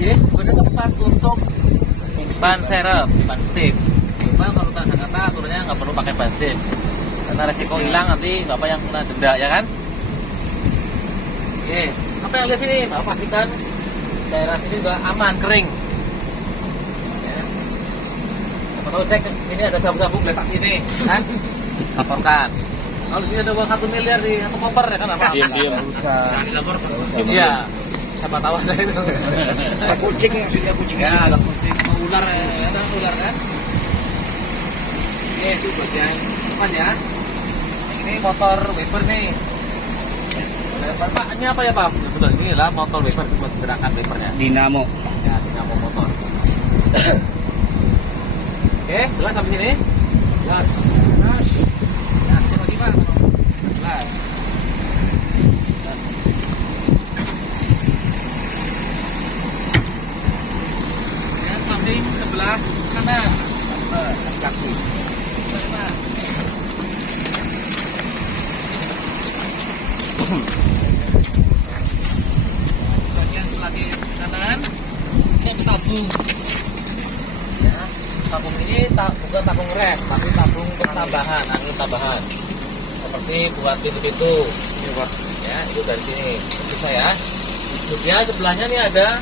Jadi sebenarnya tempat untuk ban serep, ban steam. Cuma kalau ke Jakarta turunnya nggak perlu pakai ban steam karena resiko hilang nanti bapak yang kena denda, ya kan? Oke, apa yang lihat sini? Bapak pastikan daerah sini juga aman, kering. Ya. Kalau cek sini ada sabu-sabu letak sini, kan? Laporkan. Kalau sini ada uang 1 miliar di satu koper, ya kan apa? Diam-diam. Jangan dilaporkan. Iya. Siapa tahu ada itu. Ada kucing ya, sudah kucing. Ya, ada kucing, ular, ada ular kan? Itu bagian depan ya. Ini motor wiper nih. Pak, ini apa ya Pak? Betul, ini lah motor wiper buat gerakan wipernya. Dinamo. Ya, dinamo motor. Oke, jelas sampai sini? Jelas. Jelas. Nah, cek lagi Pak. Jelas. Dan samping sebelah kanan. Kaki. Pak. Bagian sebelah kanan ini tabung. Ya, tabung ini bukan tabung rem, tapi tabung tambahan, angin tambahan. Seperti buat pintu-pintu. Ya, itu dari sini. Bisa ya. Kemudian sebelahnya nih ada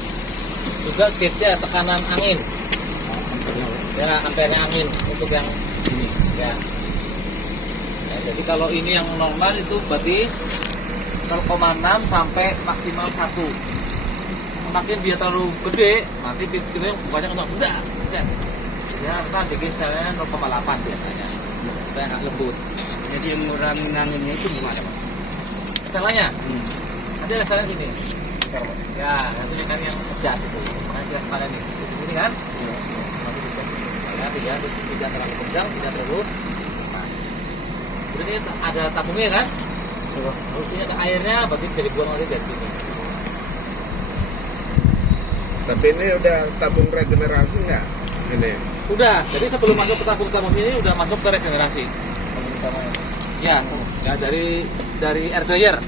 juga gauge-nya, tekanan angin. Ya, ampernya angin untuk yang ini. Ya. Ya, jadi kalau ini yang normal itu berarti 0,6 sampai maksimal 1. Semakin dia terlalu gede, nanti pintunya bukanya enggak. Ya, kita bikin selnya 0,8 biasanya. Supaya nggak lembut. Jadi yang ngurangin anginnya itu gimana Pak? Setelahnya, nanti ada setelah sini. Ya, nanti kan yang adjust itu. Makanya kita setelah nih. Ini kan? Nanti bisa. Ya, tidak terlalu kencang, tidak terlalu. Jadi ada tabungnya kan? Harusnya ada airnya, berarti jadi buang lagi dari sini. Tapi ini udah tabung regenerasi nggak? Ini Udah, jadi sebelum masuk ke tabung ini udah masuk ke regenerasi. Ya, ya dari air dryer.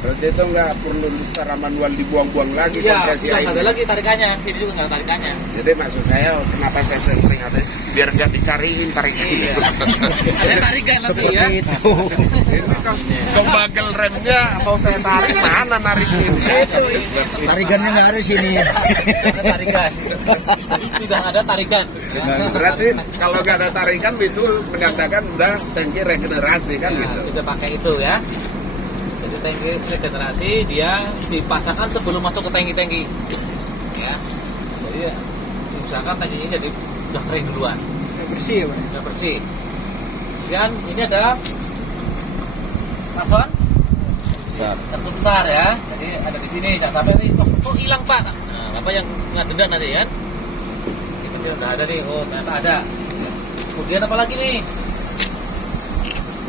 berarti itu nggak perlu secara manual dibuang-buang lagi Ya, kompresi sudah air. ada lagi tarikannya. Ini juga nggak ada tarikannya. Jadi maksud saya kenapa saya sering ada biar nggak dicariin tarikan. Iya. Ada tarikan nanti ya. Seperti itu. Ini kan kebagel remnya mau saya tarik mana nariknya? Tarikannya nggak ada sini. Ada tarikan. Sudah ada tarikan. Ya. Berarti kalau nggak ada tarikan itu mengatakan udah tangki regenerasi kan Nah, gitu. sudah pakai itu ya. Jadi tangki regenerasi dia dipasangkan sebelum masuk ke tangki-tangki. Ya. Jadi misalkan tangkinya jadi udah kering duluan. Bersih ya Pak? Udah bersih. Dan ini ada klakson tertutup besar ya. Jadi ada di sini, jangan sampai nih kok hilang Pak. Nah, apa yang nggak denda nanti kan? Itu sih udah ada nih. Oh, ternyata ada. Kemudian apa lagi nih?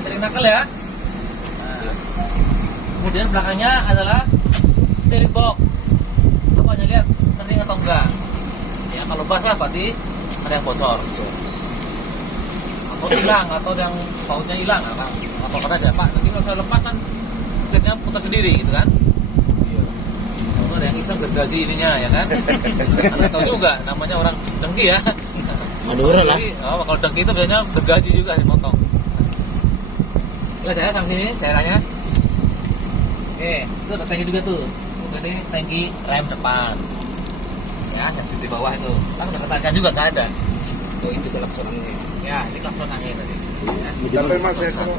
Sering nakal ya. Nah, kemudian belakangnya adalah steering box. Apa aja lihat kering atau enggak? Ya kalau basah berarti ada yang bocor. Atau hilang atau yang bautnya hilang apa? Atau kata aja Pak, nanti kalau saya lepas kan setirnya putar sendiri gitu kan? Iya. Atau ada yang iseng gergaji ininya ya kan? Anda tahu juga namanya orang dengki ya. Madura lah. Jadi, oh, kalau dengki itu biasanya gergaji juga dipotong. Lihat saya sampai sini daerahnya. Oke, itu ada tangki juga tuh. Ini tangki rem depan. Ya, yang di bawah itu. Kan ada tarikan juga nggak ada. Oh itu kelaksonan ini. Ya, ini klakson angin tadi. Ya. Tapi Mas itu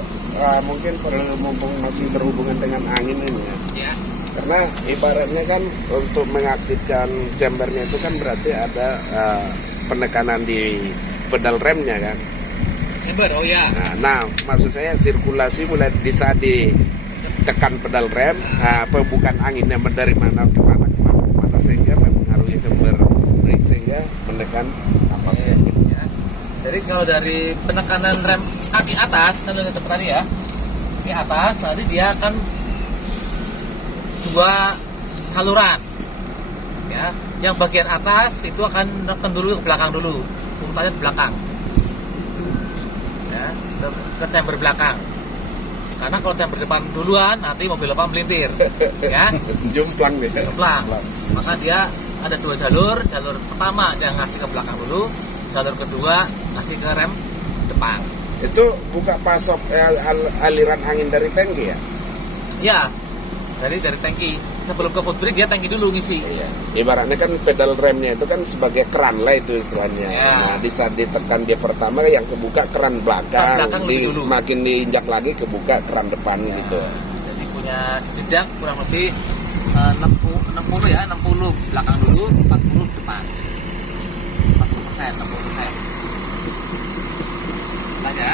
mungkin perlu mumpung masih berhubungan dengan angin ini ya. Ya. Karena ibaratnya kan untuk mengaktifkan chambernya itu kan berarti ada penekanan di pedal remnya kan. Chamber, oh ya. Nah, maksud saya sirkulasi mulai bisa ditekan pedal rem, pembukaan anginnya dari mana ke mana sehingga mempengaruhi chamber brake sehingga menekan nafas Ya. Jadi kalau dari penekanan rem kaki atas, kan udah seperti tadi ya. Di atas, nanti dia akan dua saluran. Ya, yang bagian atas itu akan menekan dulu ke belakang dulu, urutannya di belakang. Ya, ke chamber belakang. Karena kalau saya berdepan duluan, nanti mobil Bapak melintir. Ya, Jomplang deh. pelan. Maka dia ada 2 jalur. Jalur pertama dia ngasih ke belakang dulu, jalur kedua ngasih ke rem depan. Itu buka pasok aliran angin dari tangki ya? Ya, dari tangki. Sebelum ke footbrake dia tangki dulu ngisi. Iya. Ibaratnya kan pedal remnya itu kan sebagai keran lah itu istilahnya. Ya. Nah, di saat ditekan dia pertama yang kebuka keran belakang, Keran belakang lebih dulu. makin diinjak lagi kebuka keran depan gitu. Jadi punya jeda kurang lebih 60 ya, 60 belakang dulu, 40 depan. 40%, 60%. Jelas ya?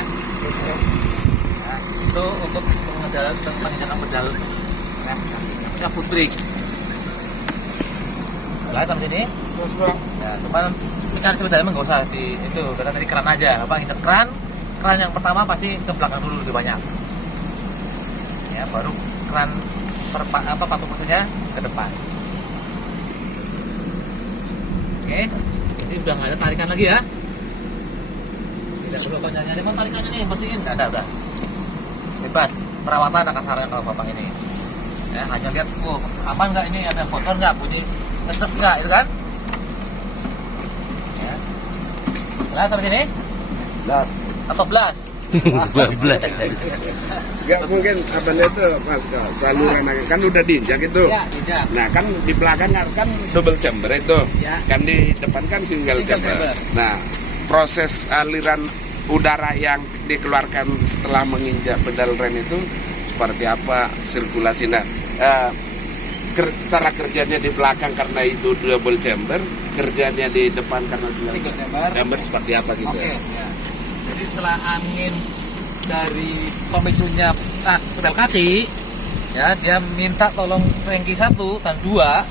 Nah, itu untuk pengendalian pedal rem. Ya, footbrake. Jelas sampai sini? Terus bang, Ya, coba cari sebenarnya nggak usah di itu, karena tadi keran aja. Apa injek keran yang pertama pasti ke belakang dulu lebih banyak. Ya, baru keran 40%-nya ke depan. Oke, ini udah nggak ada tarikan lagi ya. Tidak perlu nyari tarikannya nih, bersihin. Nggak ada, udah. Bebas, perawatan ada kasarnya kalau bapak ini. Ya, hanya lihat, aman nggak ini, ada bocor nggak, bunyi ngecas nggak, itu kan? Ya. Jelas sampai sini? das. Atau belas? Gak mungkin apa itu Mas, saluran angin kan udah diinjak itu. Ya, tidak. Nah kan di belakang kan double chamber itu, Ya. kan di depan kan single chamber. chamber. Nah proses aliran udara yang dikeluarkan setelah menginjak pedal rem itu seperti apa sirkulasi? Nah cara kerjanya di belakang karena itu double chamber, kerjanya di depan karena Single chamber. seperti apa gitu? Oke. Ya. Jadi setelah angin dari pemicunya pedal kaki, ya dia minta tolong tangki 1 dan 2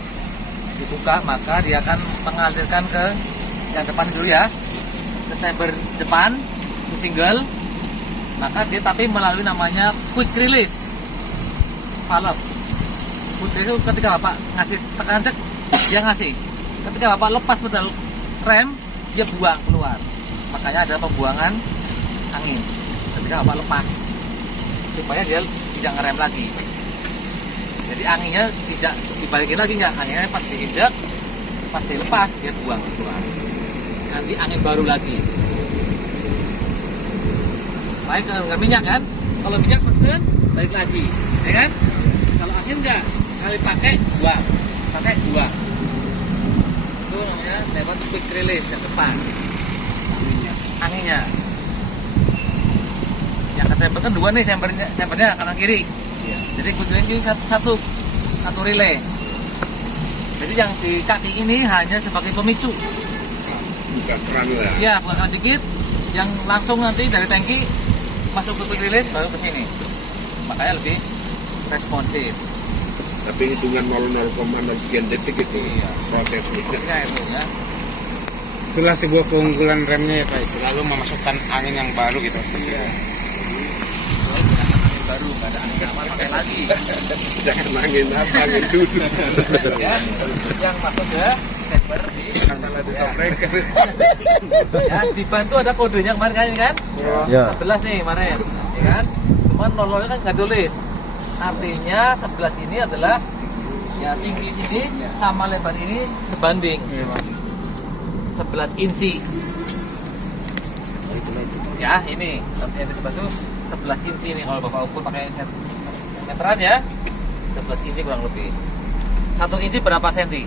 dibuka, maka dia akan mengalirkan ke yang depan dulu ya, ke chamber depan, ke single. Maka dia tapi melalui namanya quick release valve. Quick release itu ketika Bapak ngasih tekan cek, dia ngasih. Ketika Bapak lepas pedal rem, dia buang keluar. Makanya ada pembuangan angin ketika Bapak lepas, supaya dia tidak ngerem lagi. Jadi anginnya tidak dibalikin lagi, nggak, anginnya pas diinjak, pas dilepas dia buang keluar. Nanti angin baru lagi. Lain kalau minyak kan, kalau minyak tekan balik lagi, ya kan? Kalau angin enggak, kali pakai buang, itu namanya lewat quick release yang depan. Anginnya. Yang akan chamber kan 2 nih, chambernya kanan kiri. Iya. Jadi quick release ini satu relay. Jadi yang di kaki ini hanya sebagai pemicu. Buka keran lah. Ya, bukan dikit, yang langsung nanti dari tangki masuk ke quick release baru ke sini. Makanya lebih responsif. Tapi hitungan 0,0 sekian detik itu Iya. prosesnya. Ya itu ya. Itulah sebuah keunggulan remnya ya Pak, selalu memasukkan angin yang baru gitu. Iya. Selalu menggunakan angin baru, nggak ada angin lama pakai lagi. Jangan angin apa, angin duduk. Ya, yang masuk ke chamber di Masalah di softbreaker. ya, di ban tuh ada kodenya kemarin kan? Ya. 11 nih kemarin, ya kan? Cuman 00 kan nggak tulis. Artinya 11 ini adalah ya tinggi sini sama lebar ini sebanding 11 inci. Ya, ini yang disebut tuh 11 inci nih kalau Bapak ukur pakai meteran ya. 11 inci kurang lebih. 1 inci berapa senti?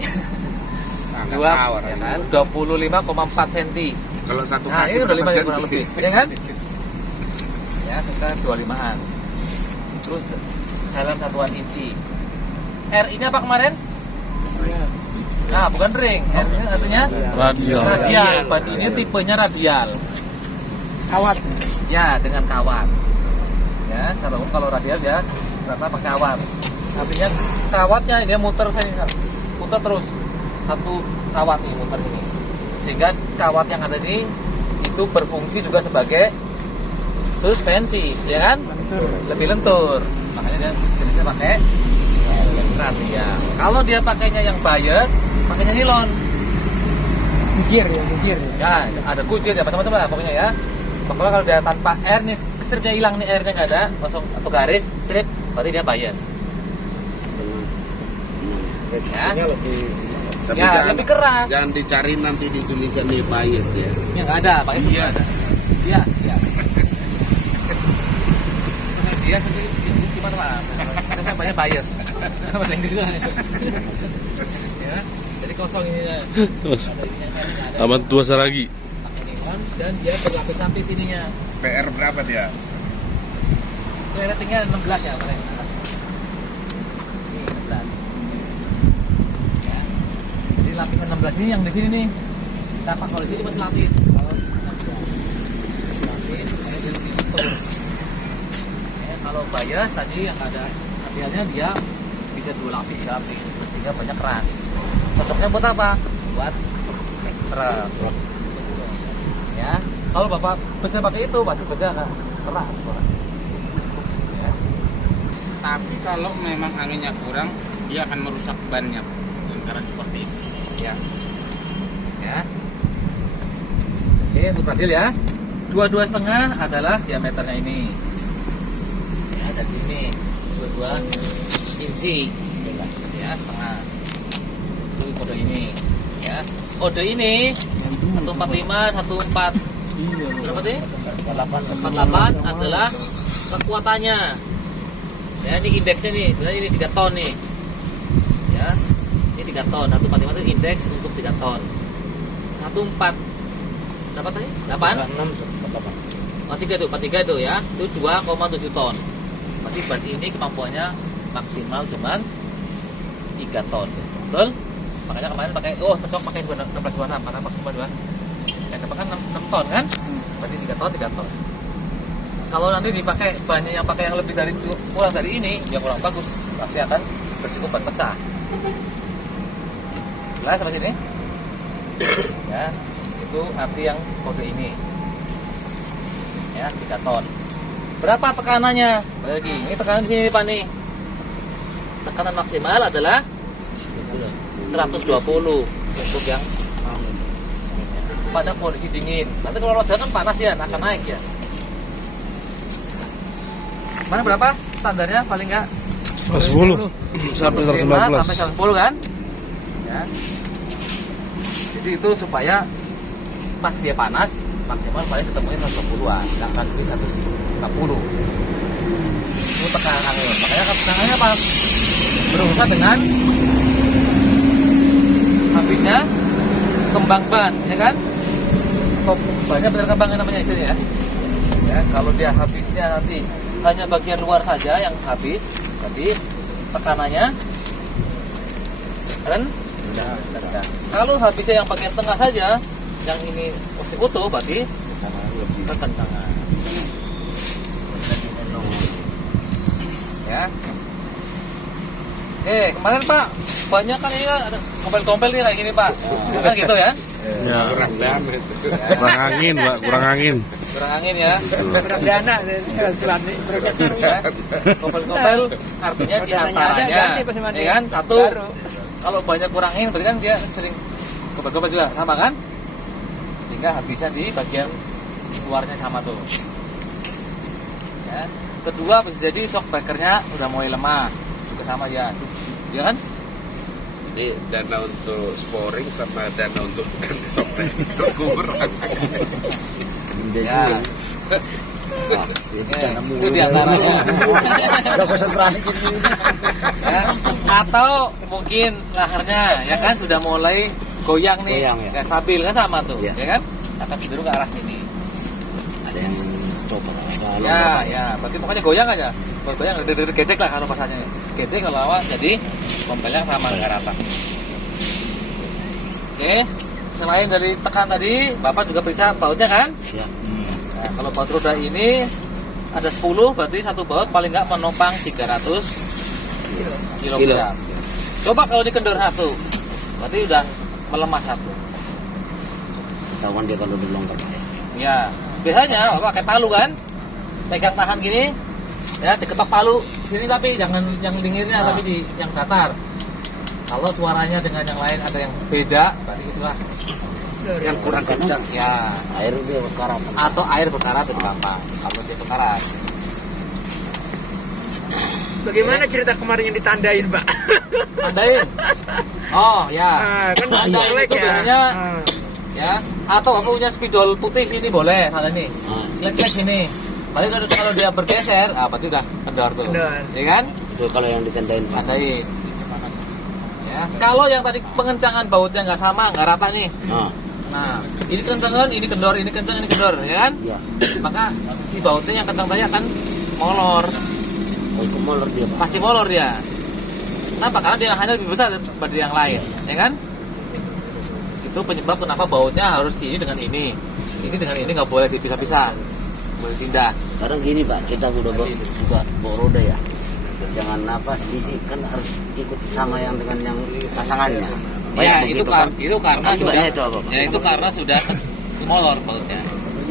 Nggak Dua, tahu ya orang. kan? 25,4 cm. Kalau satu Nah, kaki ini udah berapa 5 ya senti? kurang lebih, ya kan? Ya, sekitar 25-an. Terus jalan satuan inci. R ini apa kemarin? Nah, bukan ring. R ini artinya radial. Ban ini tipenya radial. Kawat. Ya, dengan kawat. Ya, secara umum kalau radial ya rata pakai kawat. Artinya kawatnya dia muter terus. Satu kawat nih muter ini. Sehingga kawat yang ada ini itu berfungsi juga sebagai suspensi, ya kan? Lebih lentur. Makanya dia jenisnya pakai radial. Kalau dia pakainya yang bias, pakainya nilon. Kujir ya. Ya, ada kucir ya macam-macam lah pokoknya ya. Pokoknya kalau dia tanpa R nih stripnya hilang nih, airnya nggak ada, kosong atau garis strip, berarti dia bias. Resikonya lebih. Tapi Ya, lebih keras. Jangan dicari nanti di tulisan nih bias ya. Ya nggak ada, bias itu Iya. nggak ada. Iya, iya. Dia sendiri Inggris gimana Pak? Karena saya banyak bias. Bahasa Inggris lah itu. Ya, jadi kosong ininya. Ada ininya kan, nggak ada. Aman tua lagi. Pakai nilon dan dia berlapis-lapis ininya. PR berapa dia? Itu ratingnya 16 ya kemarin. Ini 16. Ya. Jadi lapisan 16 ini yang di sini nih. Kita pas kalau di sini masih lapis. Kalau 16. Lapis, ini dia lebih atur. Ya, kalau bias tadi yang ada hadiahnya dia bisa 2 lapis, 3 lapis sehingga banyak keras. Cocoknya buat apa? Buat truk. Ya, kalau bapak bisa pakai itu pasti bisa keras. Ya. Tapi kalau memang anginnya kurang, dia akan merusak bannya. Lingkaran seperti itu. Ya. Ya. Oke, untuk adil ya. 2,5 adalah diameternya ini. Ya, dari sini 22 inci. Ya, setengah. Itu kode ini. Ya. Kode ini 145, 14. Berapa tadi? 48 adalah kekuatannya. Ya, ini indeksnya nih. Sebenarnya ini 3 ton nih. Ya. Ini 3 ton. 145 itu indeks untuk 3 ton. 14 berapa tadi? 8? 43 tuh ya. Itu 2,7 ton. Berarti ini kemampuannya maksimal cuman 3 ton. Betul? Makanya kemarin pakai cocok pakai 1626 karena maksimal 2. Yang dapat kan 6 ton kan? Berarti 3 ton, 3 ton. Kalau nanti dipakai bannya yang pakai yang lebih dari kurang dari ini, yang kurang bagus, pasti akan bersiko ban pecah. Jelas sampai sini? Ya, itu arti yang kode ini. Ya, 3 ton. Berapa tekanannya? Lagi, ini tekanan di sini Pak nih. Tekanan maksimal adalah 120 untuk yang pada kondisi dingin. Nanti kalau roda kan panas ya, akan naik ya. Mana berapa standarnya paling enggak? 10 sampai 105 sampai 119. 110 kan? Ya. Jadi itu supaya pas dia panas maksimal paling ketemunya 110-an, nggak akan lebih 150. Itu tekanan angin. Makanya tekanannya apa? Berurusan dengan habisnya kembang ban, ya kan? Banyak benar kembangnya namanya itu ya. Ya, kalau dia habisnya nanti hanya bagian luar saja yang habis, berarti tekanannya rendah. Kalau habisnya yang bagian tengah saja, yang ini masih utuh, berarti kekencangan. Ya. Kemarin Pak, banyak kan ini ada kompel-kompel nih kayak gini Pak. Kan gitu ya? Ya. Kurang dana itu. Kurang angin, Pak, kurang angin. Kurang angin ya. Kurang dana selami mereka suruh Ya. Kompel-kompel artinya di antaranya, ya kan? Satu. Kalau banyak kurang angin berarti kan dia sering kompel-kompel juga sama kan? Sehingga habisnya di bagian luarnya sama tuh. Ya. Kedua bisa jadi shock breakernya udah mulai lemah. Juga sama ya. Ya kan? Jadi dana untuk sporing sama dana untuk ganti software itu kurang. Ya. Itu diantaranya. Ada konsentrasi gini. Ya. Atau mungkin laharnya ya kan sudah mulai goyang nih, Goyang, ya. nggak stabil kan sama tuh, Iya. ya kan? Akan cenderung ke arah sini. Ada yang coba. Ya, berarti pokoknya goyang aja. Kalau goyang, gedek lah kalau pasanya. Gedek kalau lawan jadi kompelnya sama nggak rata. Oke, selain dari tekan tadi, Bapak juga periksa bautnya kan? Ya. Nah, kalau baut roda ini ada 10, berarti satu baut paling nggak menopang 300 kilogram. Coba kalau dikendor satu, berarti udah melemah satu. Ketahuan dia kalau dilonggar ya. Ya, biasanya Bapak pakai palu kan, pegang tahan gini, ya diketok palu sini tapi jangan yang dinginnya tapi di yang datar. Kalau suaranya dengan yang lain ada yang beda, berarti itulah yang kurang kencang. Ya. Air dia berkarat. Atau air berkarat itu apa? Kalau dia berkarat. Bagaimana cerita kemarin yang ditandain, Pak? Tandain. Oh ya. Kan Tandain jelek itu ya. biasanya ya. Atau apa punya spidol putih ini boleh hal ini. Klik-klik ini. Tapi kalau dia bergeser, berarti udah kendor tuh. Kendor. Ya kan? Itu kalau yang ditandain. Tandain. Ya. Kalau yang tadi pengencangan bautnya nggak sama, nggak rata nih. Nah, ini kencangan, ini kendor, ini kencang, ini kendor, ya kan? Iya. Maka si bautnya yang kencang tadi akan molor. Oh, itu molor dia. Pak. Pasti molor dia. Kenapa? Karena dia hanya lebih besar daripada yang lain, ya kan? Itu penyebab kenapa bautnya harus ini dengan ini. Ini dengan ini nggak boleh dipisah-pisah, boleh pindah. Kadang gini Pak, kita udah juga bawa roda ya. Jangan apa sih kan harus ikut sama yang dengan yang pasangannya. Ya, Banyak itu begitu, kan? karena Akibatnya sudah. itu apa, Pak? Ya itu karena sudah molor bautnya.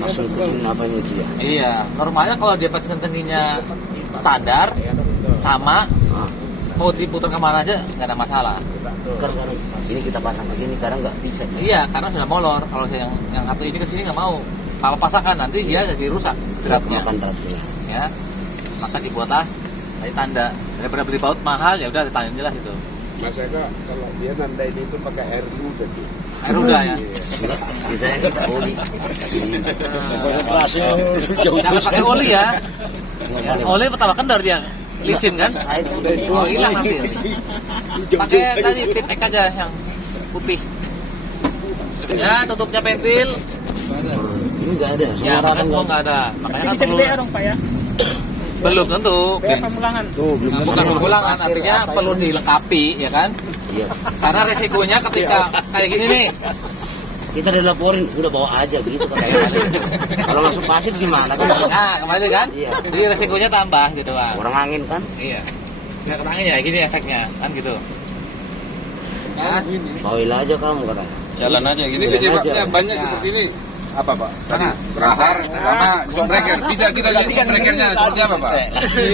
Langsung ikutin apanya itu ya. Iya, normalnya kalau dia pas kencenginya standar sama mau diputar kemana aja nggak ada masalah. Karena ini kita pasang ke sini, kadang nggak bisa. Iya, karena sudah molor. Kalau saya yang satu ini ke sini nggak mau. Kalau pasangkan nanti dia jadi rusak jeratnya. Makan dratnya. Ya, maka dibuatlah dari tanda. Daripada beli baut mahal ya udah ditanda jelas itu. Mas Eko, kalau dia nandain itu pakai air ludah tuh. Air udah ya. Biasanya kita oli. Jangan pakai oli ya. Ya, oli pertama kendor dia. Licin kan? Oh, hilang nanti. Pakai tadi tip ek aja yang putih. Ya, tutupnya pentil. Ini nggak ada. Ya, Semua makanya semua nggak nggak ada. Makanya kan Bisa perlu. di dong, Pak ya. Belum tentu. PA pemulangan. Tuh, belum Nah, bukan pemulangan, artinya perlu dilengkapi, ya kan? Iya. Karena resikonya ketika kayak gini nih, Kita dilaporin, udah bawa aja gitu kan. Kalau langsung pasif gimana kan? nah kembali kan? Iya. Jadi resikonya tambah gitu kan? Orang angin kan? Iya. Nggak kena angin ya, gini efeknya, kan gitu. Ya, Bawil aja kamu katanya. Jalan aja gitu. Ini Jalan penyebabnya aja. banyak Nah. seperti ini. Apa Pak? Tadi Mana? berahar sama shock breaker. Bisa kita lihat shock breakernya seperti apa Pak?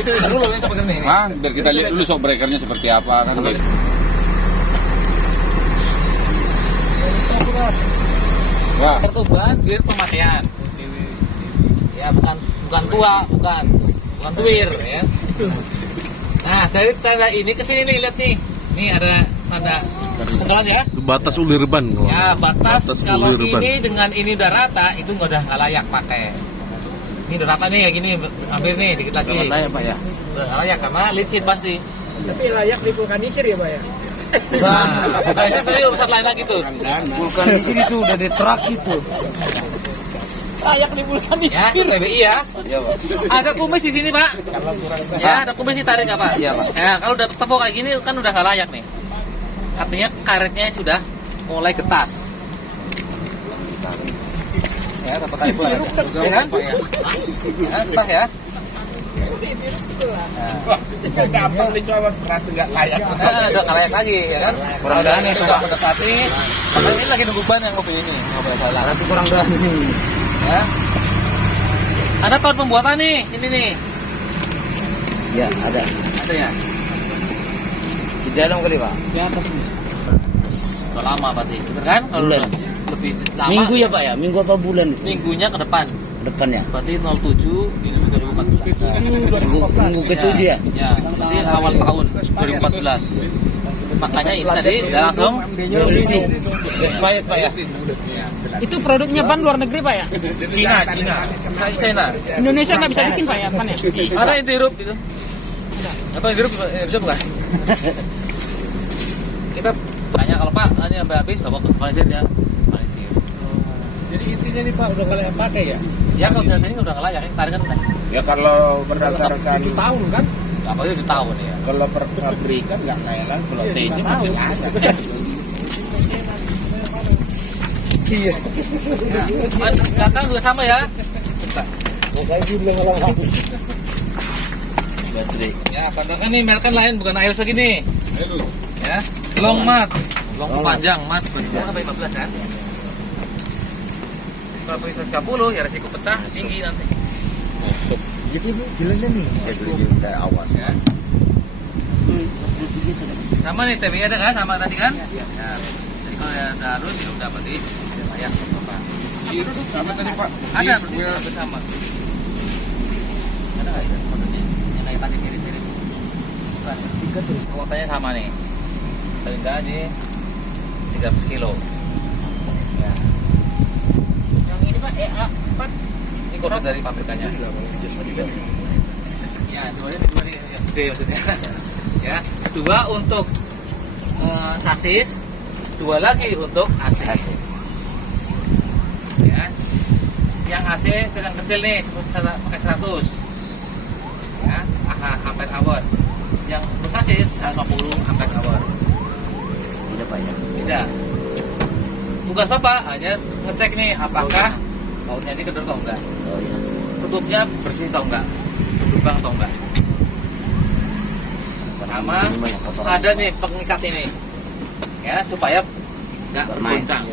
Ntar dulu ini seperti ini. Hah? Biar kita lihat dulu shock breakernya seperti apa kan. Wah, Pertumbuhan bir pemakaian. Ya bukan tua, bukan tuir ya. Nah dari tanda ini ke sini nih lihat nih. Nih ada tanda sebelah ya. Batas ulirban kalau. Ya batas kalau ulirban. ini dengan ini udah rata itu nggak layak pakai. Ini udah rata nih kayak gini, hampir nih dikit lagi. Pak ya. Udah nggak layak karena licin pasti. Tapi layak di vulkanisir ya, Pak ya. Nah, kayaknya tadi urusan lain lagi tuh. Vulkan di sini tuh udah di truk itu. Layak di vulkanisir. Ya, PBI ya. Iya Pak. Ada kumis di sini pak. Ya, ada kumis ditarik apa? Iya, Pak. Ya, kalau udah tepuk kayak gini kan udah nggak layak nih. Artinya karetnya sudah mulai getas. Ya, dapat tarik pula ya. Ya kan? Ya, getas ya. Gampang dicoba berarti nggak layak. Udah nggak layak lagi, ya kan? Kurang berani, sudah Pak. mendekati. Karena ini lagi nunggu ban yang mobil ini, mobil salah. Berarti kurang berani. Ya. Ada tahun pembuatan nih, ini nih. Ya ada. Ada ya? Di dalam kali Pak. Di atas nih. Udah lama pasti, bener kan? Kalau Bulan. udah lebih lama. Minggu ya Pak ya? Minggu apa bulan itu? Minggunya ke depan. Depannya. Berarti 07 ini 2014. Minggu ke-7 ya? Ya, berarti awal tahun 2014. Makanya ini tadi udah langsung expired Pak ya. Itu produknya ban luar negeri, Pak ya. Cina. China. Indonesia nggak bisa bikin, Pak ya, ban ya. Ada yang dirup gitu. Atau yang dirup bisa bukan? Kita tanya kalau Pak, ini sampai habis bawa ke Malaysia ya. Malaysia. Jadi intinya nih Pak udah nggak layak pakai ya? Ya kalau jasa ini udah nggak layak, tarik kan udah. Ya kalau berdasarkan 7 tahun kan? Apalagi udah tahun ya. Kalau per pabrikan nggak layak lah. Kalau T-nya masih layak. Iya. Ban belakang juga sama ya. Ya, padahal kan nih merek kan lain bukan air segini. Ya, long mat, long panjang mat, 10 sampai 15 kan. Kalau pakai 130 ya resiko pecah tinggi nanti. Jadi Bu, jalannya nih. Kayak awas ya. Sama nih TBI ada kan sama tadi kan? Ya. Jadi kalau ada arus ya udah berarti Ya, Bapak. Sama tadi Pak. Ada Di- bersama. Ada nggak itu modelnya? Yang kayak tadi mirip-mirip. Bukan. Kuotanya sama nih. Paling nggak di 300 kilo. Ya. Yang ini Pak EA4. Ini kode dari pabrikannya. Ya, dua nih gede maksudnya. Ya, dua untuk sasis, dua lagi untuk AC. Ya, yang AC yang kecil nih pakai 100. Ya, ampere hours. Yang untuk sasis 150 ampere hours. Tidak Pak ya. Tidak. Tugas Bapak hanya ngecek nih apakah bautnya ini kedor atau enggak. Oh iya. Tutupnya bersih atau enggak, berlubang atau enggak. Pertama, Ini banyak kotoran. ada nih pengikat ini, ya supaya enggak Bermain. goncang.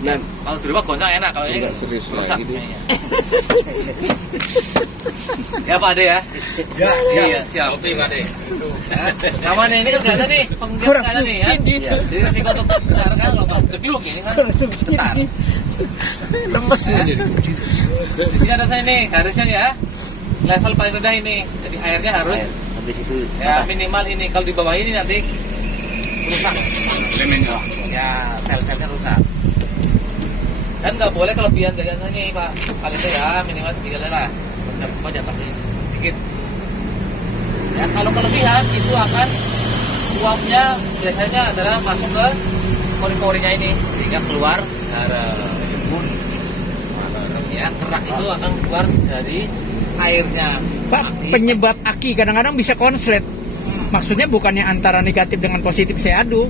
Nah, Kalau di rumah goncang enak, kalau ini Enggak serius lah rusak. gitu. kayaknya. Ya Pak Ade ya. Iya siap, Pak Ade. Nah, mana ini kan nggak ada nih, pengikat Kurang nggak ada nih ya. subsidi. Jadi resiko untuk getar kan kalau Pak jegluk ini kan getar. Lemes ya. Di sini ada saya nih, harusnya ya level paling rendah ini. Jadi airnya harus Air. Habis itu ya minimal ini. Kalau di bawah ini nanti rusak. Elemennya. Ya sel-selnya rusak. Dan nggak boleh kelebihan dari ini Pak. Paling itu ya minimal segini lah. Mau di atas ini sedikit. Ya kalau kelebihan itu akan uapnya biasanya adalah masuk ke pori-porinya ini sehingga keluar garam. Ya kerak itu akan keluar dari airnya. Pak, penyebab aki kadang-kadang bisa konslet. Maksudnya bukannya antara negatif dengan positif saya adu,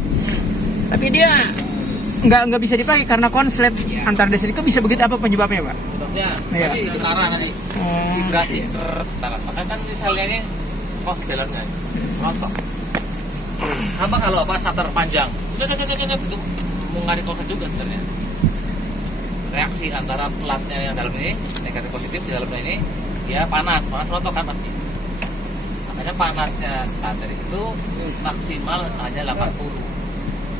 tapi dia nggak bisa dipakai karena konslet antar desa itu bisa begitu. Apa penyebabnya Pak? Sebabnya Iya. tadi getaran nanti vibrasi getaran. Maka kan misalnya ini kos dalamnya rontok. Apa kalau apa starter panjang? Itu mengarik konslet juga sebenarnya. Reaksi antara platnya yang dalam ini negatif positif di dalamnya ini dia panas rontok kan pasti. Makanya panasnya baterai itu maksimal hanya 80.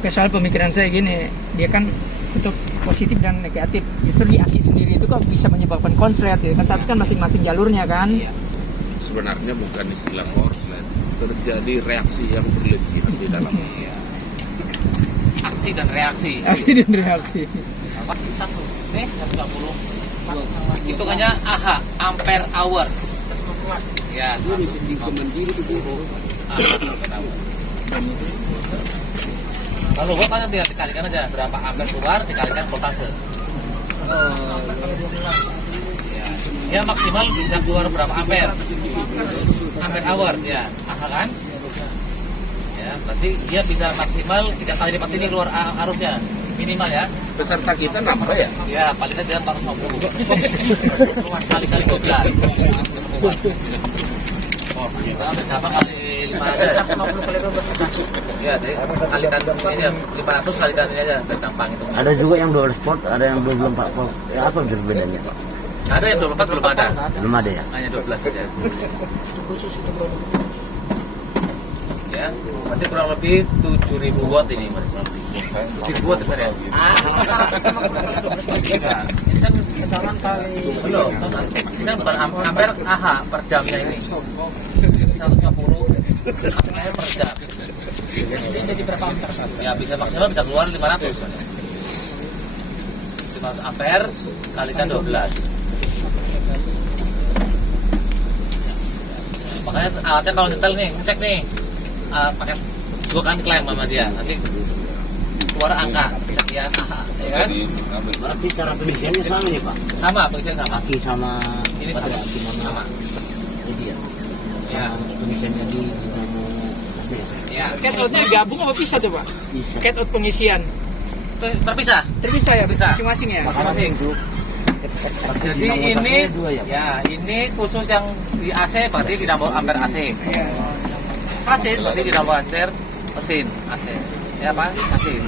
Soal pemikiran saya gini, dia kan untuk positif dan negatif. Justru di aki sendiri itu kok bisa menyebabkan konslet ya. Kan satu kan masing-masing jalurnya kan. Iya. sebenarnya bukan istilah korslet, terjadi reaksi yang berlebihan di dalam. Iya. Aksi dan reaksi. Aksi dan reaksi. Apa? Satu. Nih 150. Hitungannya AH, ampere hour. Ya, 150. Kalau voltanya tinggal dikalikan aja berapa ampere keluar dikalikan voltase. Ya maksimal bisa keluar berapa ampere? Ampere hour ya, AH kan? Ya, berarti dia bisa maksimal 3 kali lipat ini keluar arusnya minimal ya. Peserta kita nambah ya? Ya, paling tidak 450. Kali-kali 12. Oh, kita berapa kali 550 kali 12. Ya, jadi kalikan ini ya, 500 kalikan ini aja, gampang itu. ada juga yang 12 volt, ada yang 24 volt. Ya, apa bedanya Pak? Ada yang 24 belum ada. Belum ada ya? Hanya 12 saja. Ya, berarti kurang lebih 7.000 watt ini, Mas. 7.000 watt benar ya? Kan hitungan kali belum. Ini kan bukan ampere AH per jamnya ini. 150 ampere per jam. Jadi berapa ampere? Ya bisa maksimal bisa keluar 500. 500 ampere kalikan 12. Makanya alatnya kalau nyetel nih, ngecek nih pakai dua kan klaim sama dia, nanti keluar angka sekian AH, ya kan? Berarti cara pengisiannya sama ya Pak? Sama, pengisian sama. Aki sama Ini baterai sama. aki Sama. Jadi ya. Ya. Pengisiannya di dinamo atasnya ya? Ya, Cat outnya gabung apa bisa tuh Pak? Bisa. Cat out pengisian terpisah. terpisah ya? Bisa. Masing-masing ya? Masing-masing. Jadi ini, dua ya Pak? ya ini khusus yang di AC berarti dinamo ampere AC. Iya. Sasis berarti dinamo ampere mesin AC. Ya Pak, sasis.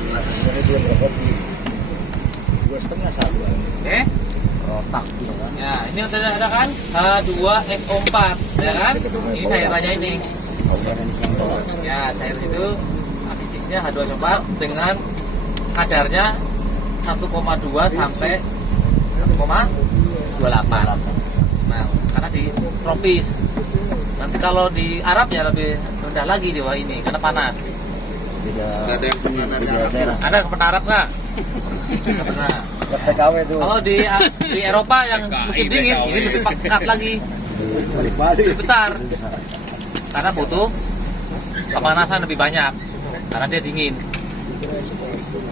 Oke. Rotak gitu kan? Ya, ini ada kan H2SO4, ya kan? Ini cairannya ini. Cairan isi yang bawah. Ya, cair itu isinya H2SO4 dengan kadarnya 1,2 sampai 1,28 maksimal. Karena di tropis. Nanti kalau di Arab ya lebih rendah lagi di bawah ini karena panas. Beda. Nggak ada yang pernah dari beda Arab. daerah. Ada yang pernah Arab nggak? Nggak pernah. TKW itu. Kalau di Eropa yang musim dingin ini lebih pekat lagi, lebih besar. Karena butuh pemanasan lebih banyak karena dia dingin.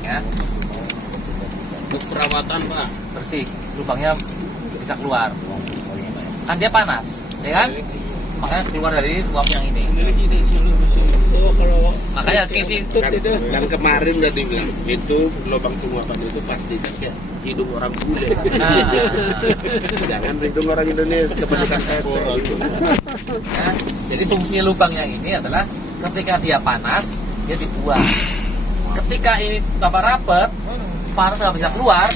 Ya, Untuk perawatan Pak. bersih, lubangnya bisa keluar. Kan dia panas, ya kan? Makanya keluar dari uap yang ini. Oh kalau Makanya harus ngisi. Dan kemarin udah dibilang itu lubang penguapan itu pasti kayak hidung orang bule. Nah, Jangan hidung orang Indonesia kebanyakan pesek gitu. ya. Jadi fungsi lubang yang ini adalah ketika dia panas, dia dibuang. Ketika ini tambah rapet, panas nggak bisa keluar,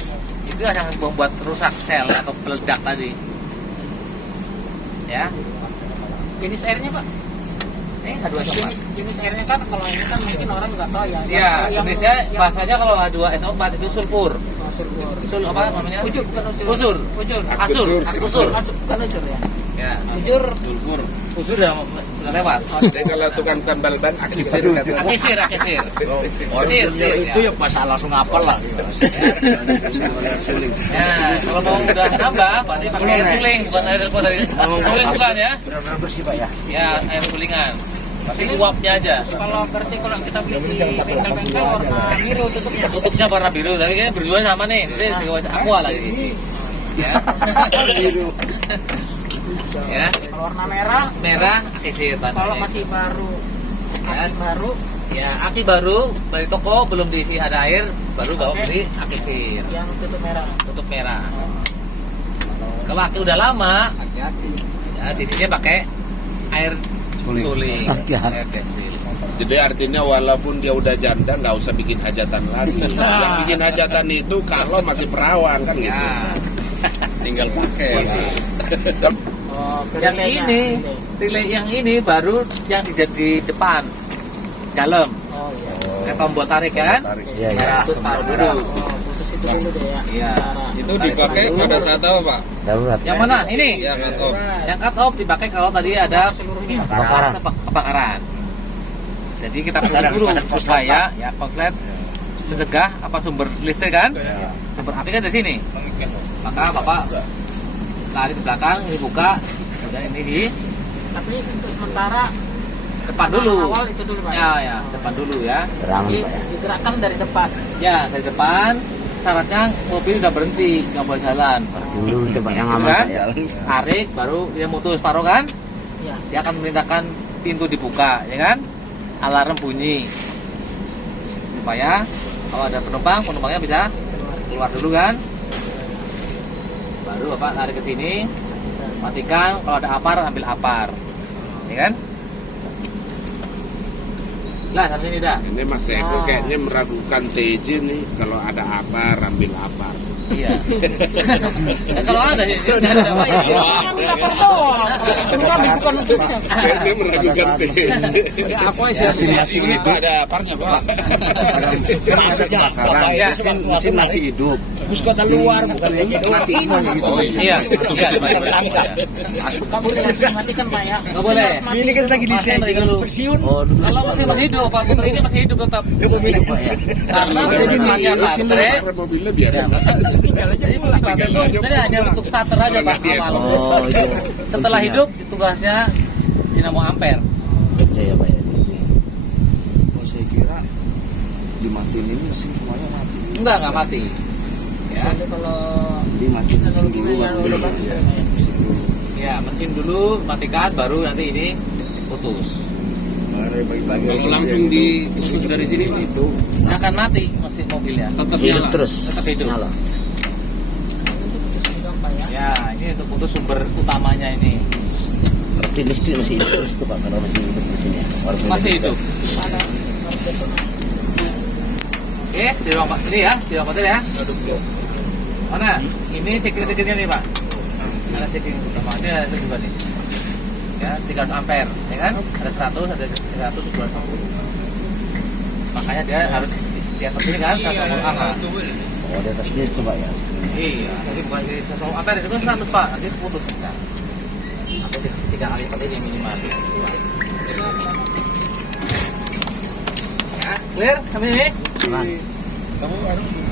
itu yang membuat rusak sel atau meledak tadi. Ya, Jenis airnya Pak? H2SO4. Jenis airnya kan kalau ini kan mungkin orang nggak tahu ya. Iya, jenisnya bahasanya kalau H2SO4 itu sulfur. Sul apa namanya? Ujur, bukan ujur. Usur. Ujur. Asur. Usur. Bukan ujur ya. Ya. Ujur. Usur udah lewat. Jadi kalau tukang tambal ban akisir kan. Akisir. Sir, Itu ya pas langsung apal lah. Ya, kalau mau udah nambah, berarti pakai air suling, bukan air dari suling bukan ya? Benar-benar bersih Pak ya. Ya, air sulingan. Tapi uapnya aja. Kalau berarti kalau kita beli di bengkel-bengkel warna biru tutupnya. Tutupnya warna biru, tapi kan berdua sama nih. Ini juga aqua lagi di sini. Ya. Biru. Ya, Kalau warna merah, merah akisir kalau tandanya. masih baru, Ya. aki baru, Ya, aki baru dari toko belum diisi ada air, baru bawa Oke. beli akisir. yang tutup merah. Tutup merah. Kalau aki udah lama, ya di sini pakai air suling, air destil. Jadi artinya walaupun dia udah janda nggak usah bikin hajatan lagi. Yang bikin hajatan itu kalau masih perawan kan gitu. Ya. tinggal pakai. Oh, Yang ini, relay yang ini baru yang di depan, dalam. Oh iya. Kayak tombol tarik kan? Iya, iya. Nah, terus taruh dulu. Oh, putus itu dulu deh ya. Iya. Itu dipakai pada saat apa Pak? Darurat. Yang mana? Ini. Yang atau Yang cut off dipakai kalau tadi ada Seluruhnya. kebakaran. Jadi kita putus dulu supaya ya konslet mencegah apa sumber listrik kan? Sumber api kan dari sini. Maka Bapak lari ke belakang, ini buka, udah ini di Tapi untuk sementara depan dulu. awal itu dulu Pak. Ya, depan dulu ya. Terangan Jadi Pak ya. digerakkan dari depan. Ya, dari depan. Syaratnya mobil udah berhenti, nggak boleh jalan. Dulu tempat yang Gitu aman kan? Pak ya. Tarik, baru dia mutus paruh kan? Ya. Dia akan memerintahkan pintu dibuka, ya kan? Alarm bunyi supaya kalau ada penumpangnya bisa keluar dulu kan? Baru Bapak lari ke sini, matikan. Kalau ada apar, ambil apar, ya kan? Lah, sampai sini dah. Ini Mas Eko kayaknya meragukan TJ nih kalau ada apar ambil apar. Iya. Ya, kalau ada sih, nggak ada apa ya. Ambil lapor doang. Bukan bukan untuknya. Kayaknya meragukan TJ. Apa sih ini Pak ada aparnya Pak? Ya, Mesin masih hidup. Bus kota luar bukan aja mati semuanya gitu. iya, iya, Nggak boleh langsung matikan Pak ya. nggak boleh. Ini kan lagi di Pasang dari dulu. Oh, dulu. Kalau masih hidup, Pak Putri ini masih hidup tetap. Hidup Pak ya. Karena fungsinya baterai. Mobilnya biar Ya, jadi fungsi baterai itu sebenarnya hanya untuk starter aja Pak awal. Oh, itu. Setelah hidup tugasnya dinamo ampere. Saya Pak ya. Oh, saya kira dimatiin ini mesin semuanya mati. Enggak mati. Ya, Jadi kalau Dimatiin mesin dulu baru udah bagus ya. ya. Mesin dulu. ya mesin dulu matikan, baru nanti ini putus. kalau langsung diputus dari sini Pak? itu Nggak akan mati mesin mobilnya. Tetap Hidup nyala. terus. Tetap hidup. Nyala. Pak ya. Ya, ini untuk putus sumber utamanya ini. Berarti listrik masih hidup terus tuh Pak kalau masih hidup mesinnya. Walaupun Masih hidup. Mana? Oke, di ruang Pak ini ya, di ruang hotel ya. Mana? Ini security-nya nih Pak. Ada security utama, ini ada juga nih. Ya, 300 ampere, ya kan? Ada 100, ada 300, 200. Makanya dia harus di atas ini kan 120 ah. Oh, di atas dia coba ya. Iya, tapi bukan di sosok ampere itu kan 100 Pak, nanti putus kita. Atau 3 kali lipat ini minimal. Ya, clear sampai sini? Aman.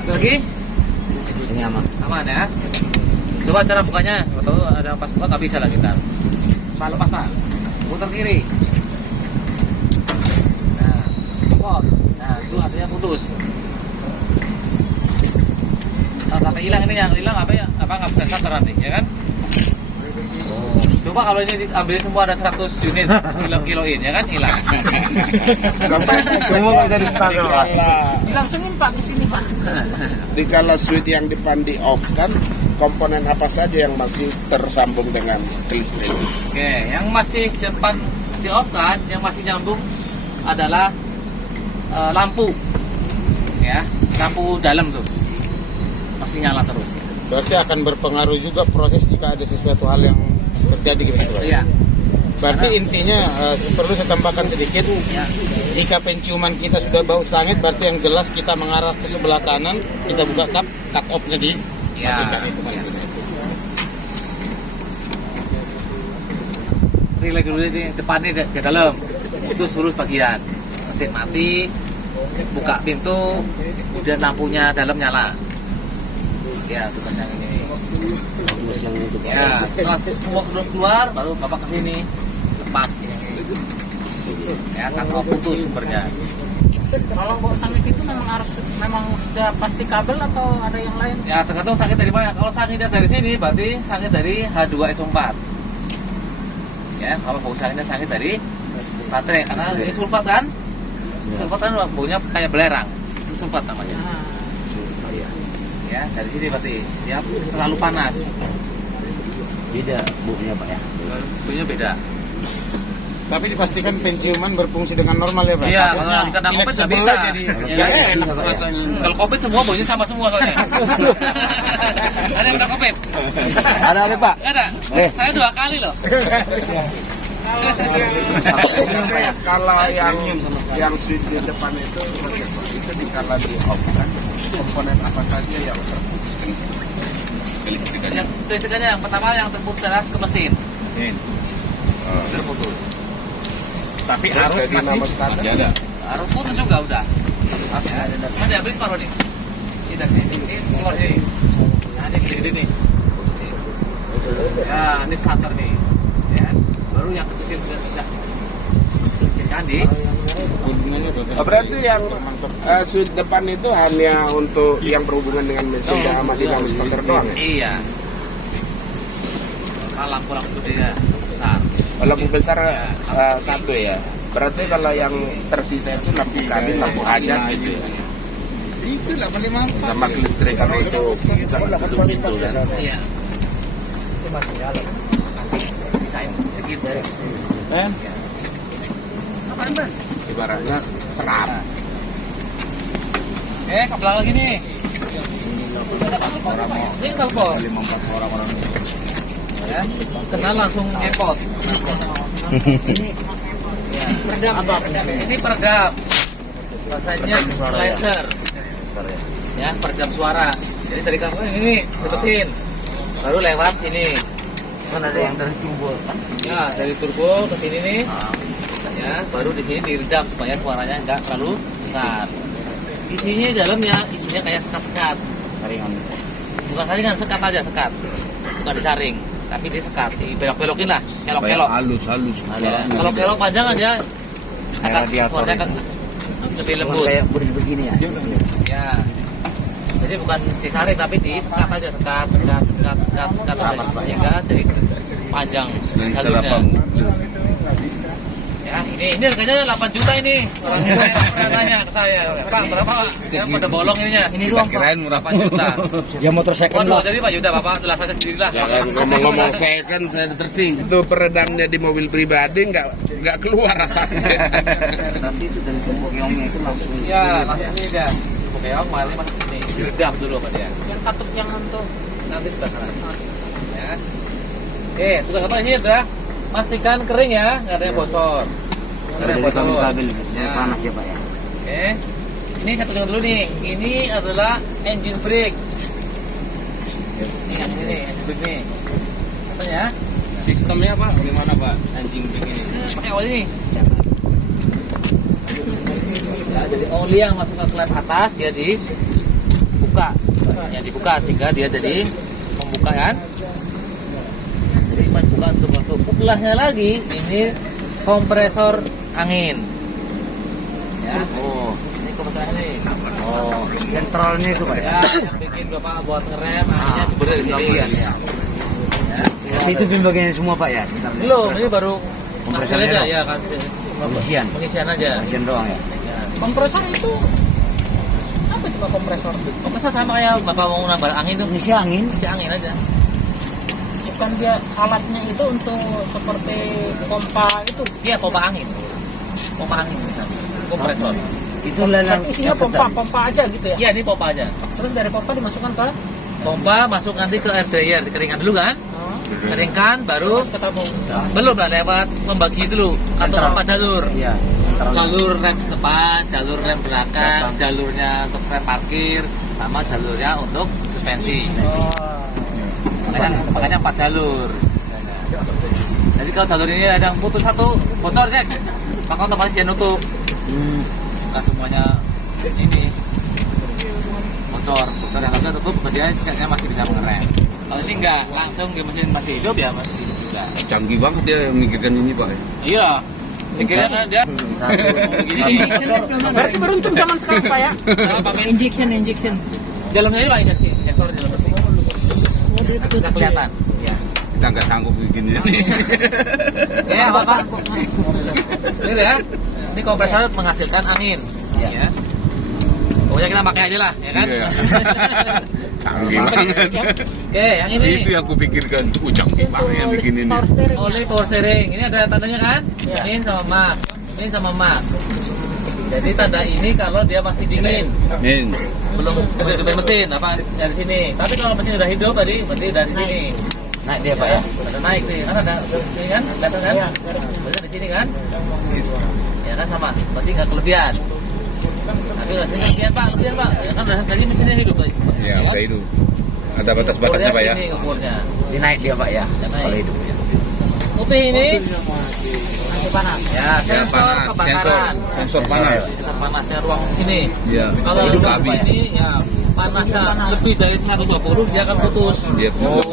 Ada lagi? Ini aman. Aman ya? Coba cara bukanya, atau ada pas buka nggak bisa lah kita. Pak, lepas Pak, putar kiri. Nah, pot. Nah, itu artinya putus. Nah, sampai hilang ini yang hilang apa ya? Apa nggak bisa starter nanti, ya kan? Oh, Coba kalau ini diambil semua ada 100 unit kiloin ya kan hilang. Semua nggak jadi starter, Pak. Dilangsungin Pak ke sini Pak. Dikala switch yang depan di off kan, komponen apa saja yang masih tersambung dengan listrik? Oke, yang masih depan di off kan, yang masih nyambung adalah lampu, ya, lampu dalam tuh masih nyala terus. Berarti akan berpengaruh juga proses jika ada sesuatu hal yang terjadi gitu, Pak. Iya. Berarti intinya perlu saya tambahkan sedikit. Ya. Jika penciuman kita sudah bau sangit, berarti yang jelas kita mengarah ke sebelah kanan, kita buka cut off-nya di Ya. matikan itu. Relay dulu ini depannya ke dalam, itu seluruh bagian. Mesin mati, buka pintu, kemudian lampunya dalam nyala. Ya, tugas yang ini. terus yang itu. Ya, setelah semua keluar, baru bapak kesini lepas ini. Ya, kakak putus sumbernya. Kalau bau sangit itu memang sudah pasti kabel atau ada yang lain? Ya, tergantung sakit dari mana. Kalau sakitnya dari sini, berarti sakit dari H2SO4. Ya, kalau bau sakitnya sakit dari baterai, karena ini sulfat kan? Sulfat kan baunya kayak belerang. Itu sulfat namanya. Ya, dari sini berarti ya terlalu panas. Beda buknya Pak ya. Baunya beda. Tapi dipastikan penciuman berfungsi dengan normal ya, Pak. Iya, Takutnya kalau kena pilek COVID nggak sebelah bisa. jadi Ya, nggak kan? enak rasanya. Kalau COVID semua baunya sama semua soalnya. Ada yang kena COVID? Ada apa Pak? Nggak ada. Saya 2 kali loh. Kalau yang switch di depan itu dikala di off kan, komponen apa saja yang terputus ke listrik? Yang listriknya yang pertama yang terputus adalah ke mesin. Terputus. Tapi Terus harus dari masih nama starter ada. Harus putus juga udah. Ya, ada habis paruh nih. Ini dari sini, ini keluar sini. Nah, ini gede-gede nih. Putus nih. Ya, ini starter nih. Ya, baru yang kecil sudah kan di. Berarti yang switch depan itu hanya untuk yang berhubungan dengan mesin sama dinamis starter doang ya? Iya. Kalau lampu-lampu gede ya, besar. Lampu besar satu ya. Berarti kalau yang tersisa itu lampu kabin, lampu hajat gitu ya. Itu 85. Sama kelistrikan itu itu kan. Iya. Itu masih jalan. Masih desain segitu. Apaan, Bang? Ibaratnya serat. Ke belakang lagi nih. Ini telepon. Ya, kenal langsung ngepot. Peredam apa? Ini peredam. Bahasanya silencer. Ya, peredam suara. Jadi dari kamu ini deketin. Baru lewat sini. Kan ada yang dari turbo kan? Ya, dari turbo ke sini nih. Ya, baru di sini diredam supaya suaranya enggak terlalu besar. Isinya dalamnya isinya kayak sekat-sekat. Saringan. Bukan saringan, sekat aja, sekat. Bukan disaring, tapi disekat, dibelok-belokin lah, kelok-kelok. Halus. Ya, kalau kelok panjang aja akan Radiator suaranya akan lebih lembut. Kayak begini ya. Ya. Jadi bukan disaring tapi disekat aja, sekat sehingga jadi panjang jalurnya. Ya, ini harganya 8 juta ini. Orangnya pernah nanya ke saya, Pak, berapa Pak? Saya pada bolong ininya. Ini doang, kirain murah 8 juta. Ya motor second Waduh, lah. jadi Pak, yaudah Bapak jelas saja sendirilah. Jangan ngomong-ngomong second saya tersinggung. Itu peredamnya di mobil pribadi nggak keluar rasanya. Nanti itu dari turbo keongnya itu langsung. Ya, langsung ini dia. Oke, malnya masuk sini. Diredam dulu Pak dia. Yang katuk yang untuk Nanti sebelah kanan. Ya. Oke, tugas apa ini udah? Pastikan kering ya, nggak ada yang bocor. Nggak ada yang bocor. Kabel Ya. panas ya Pak ya. Oke. Ini saya tunjukkan dulu nih. Ini adalah engine brake. Ini yang ini nih, engine brake nih. Apa ya? Sistemnya Pak, bagaimana Pak? Anjing begini. Pakai oli nih. Ya, jadi oli yang masuk ke klep atas dia dibuka. Ya dibuka sehingga dia jadi membuka kan. Jadi membuka untuk sebelahnya lagi ini kompresor angin. Ya. Oh, Ini kompresor angin nih. oh, sentralnya itu Pak ya. Ya, yang bikin Bapak buat ngerem anginnya sebenarnya di sini kan. Ya. Tapi itu pembagiannya semua Pak ya? Belum, ini baru Kompresornya hasilnya dong? ya kan. Pengisian. Pengisian aja. Pengisian doang ya? Ya. Kompresor itu apa itu Pak kompresor? Kompresor sama kayak Bapak mau nambah angin tuh, Pengisi angin. isi angin aja. Bukan dia alatnya itu untuk seperti pompa itu. Iya, pompa angin. Pompa angin misalnya. Kompresor. Itu lelang. Isinya pompa aja gitu ya. Iya, ini pompa aja. Terus dari pompa dimasukkan ke Pompa masuk nanti ke air dryer, dikeringkan dulu kan? Keringkan baru ketabung. belum lah lewat membagi dulu atau Sentral. apa jalur. Iya. Jalur rem depan, jalur rem belakang, jalurnya untuk rem parkir, sama jalurnya untuk suspensi. Makanya 4 jalur. Jadi kalau jalur ini ada yang putus satu, bocor Jack, maka otomatis dia nutup. Nggak semuanya ini bocor yang nggak bisa tutup, dia sisanya masih bisa mengerem. Kalau ini enggak, langsung di mesin masih hidup ya masih hidup juga. Canggih banget dia memikirkan ini Pak. Iya, pikirnya kan dia Satu. begini. Berarti beruntung zaman sekarang Pak ya. Pakai Injection. dalamnya ini Pak injeksi, ekor di dalam nggak kelihatan. Ya. Kita nggak sanggup bikin ini. Ya, apa? Ini ya. Ini kompresor menghasilkan angin. Ya. Pokoknya kita pakai aja lah, ya kan? Iya. Canggih banget. Oke, yang ini. Itu yang kupikirkan. Canggih banget yang bikin ini. Oleh power steering. Ini ada tandanya kan? Ini sama mak. Ini sama mak. Jadi tanda ini kalau dia masih dingin. Min. Belum hidupin mesin apa dari sini. Tapi kalau mesin udah hidup tadi berarti dari sini. Naik dia Pak ya? Ada naik sih. Kan ada ini kan? Kelihatan kan? Berarti di sini kan? Ya kan sama. Berarti nggak kelebihan. Tapi nggak sini kelebihan Pak. Ya kan udah tadi mesinnya hidup tadi. Ya, udah itu. Ada batas-batasnya Pak ya. Ini ukurnya. Jadi naik dia Pak ya? Ya, naik. Kalau hidup. Putih ini Panas. ya sensor kebakaran. Sensor panas. Sensor panasnya ruang ini. Iya. Kalau Hidup udah habis. ini ya panasnya lebih dari 120 dia akan putus. Dia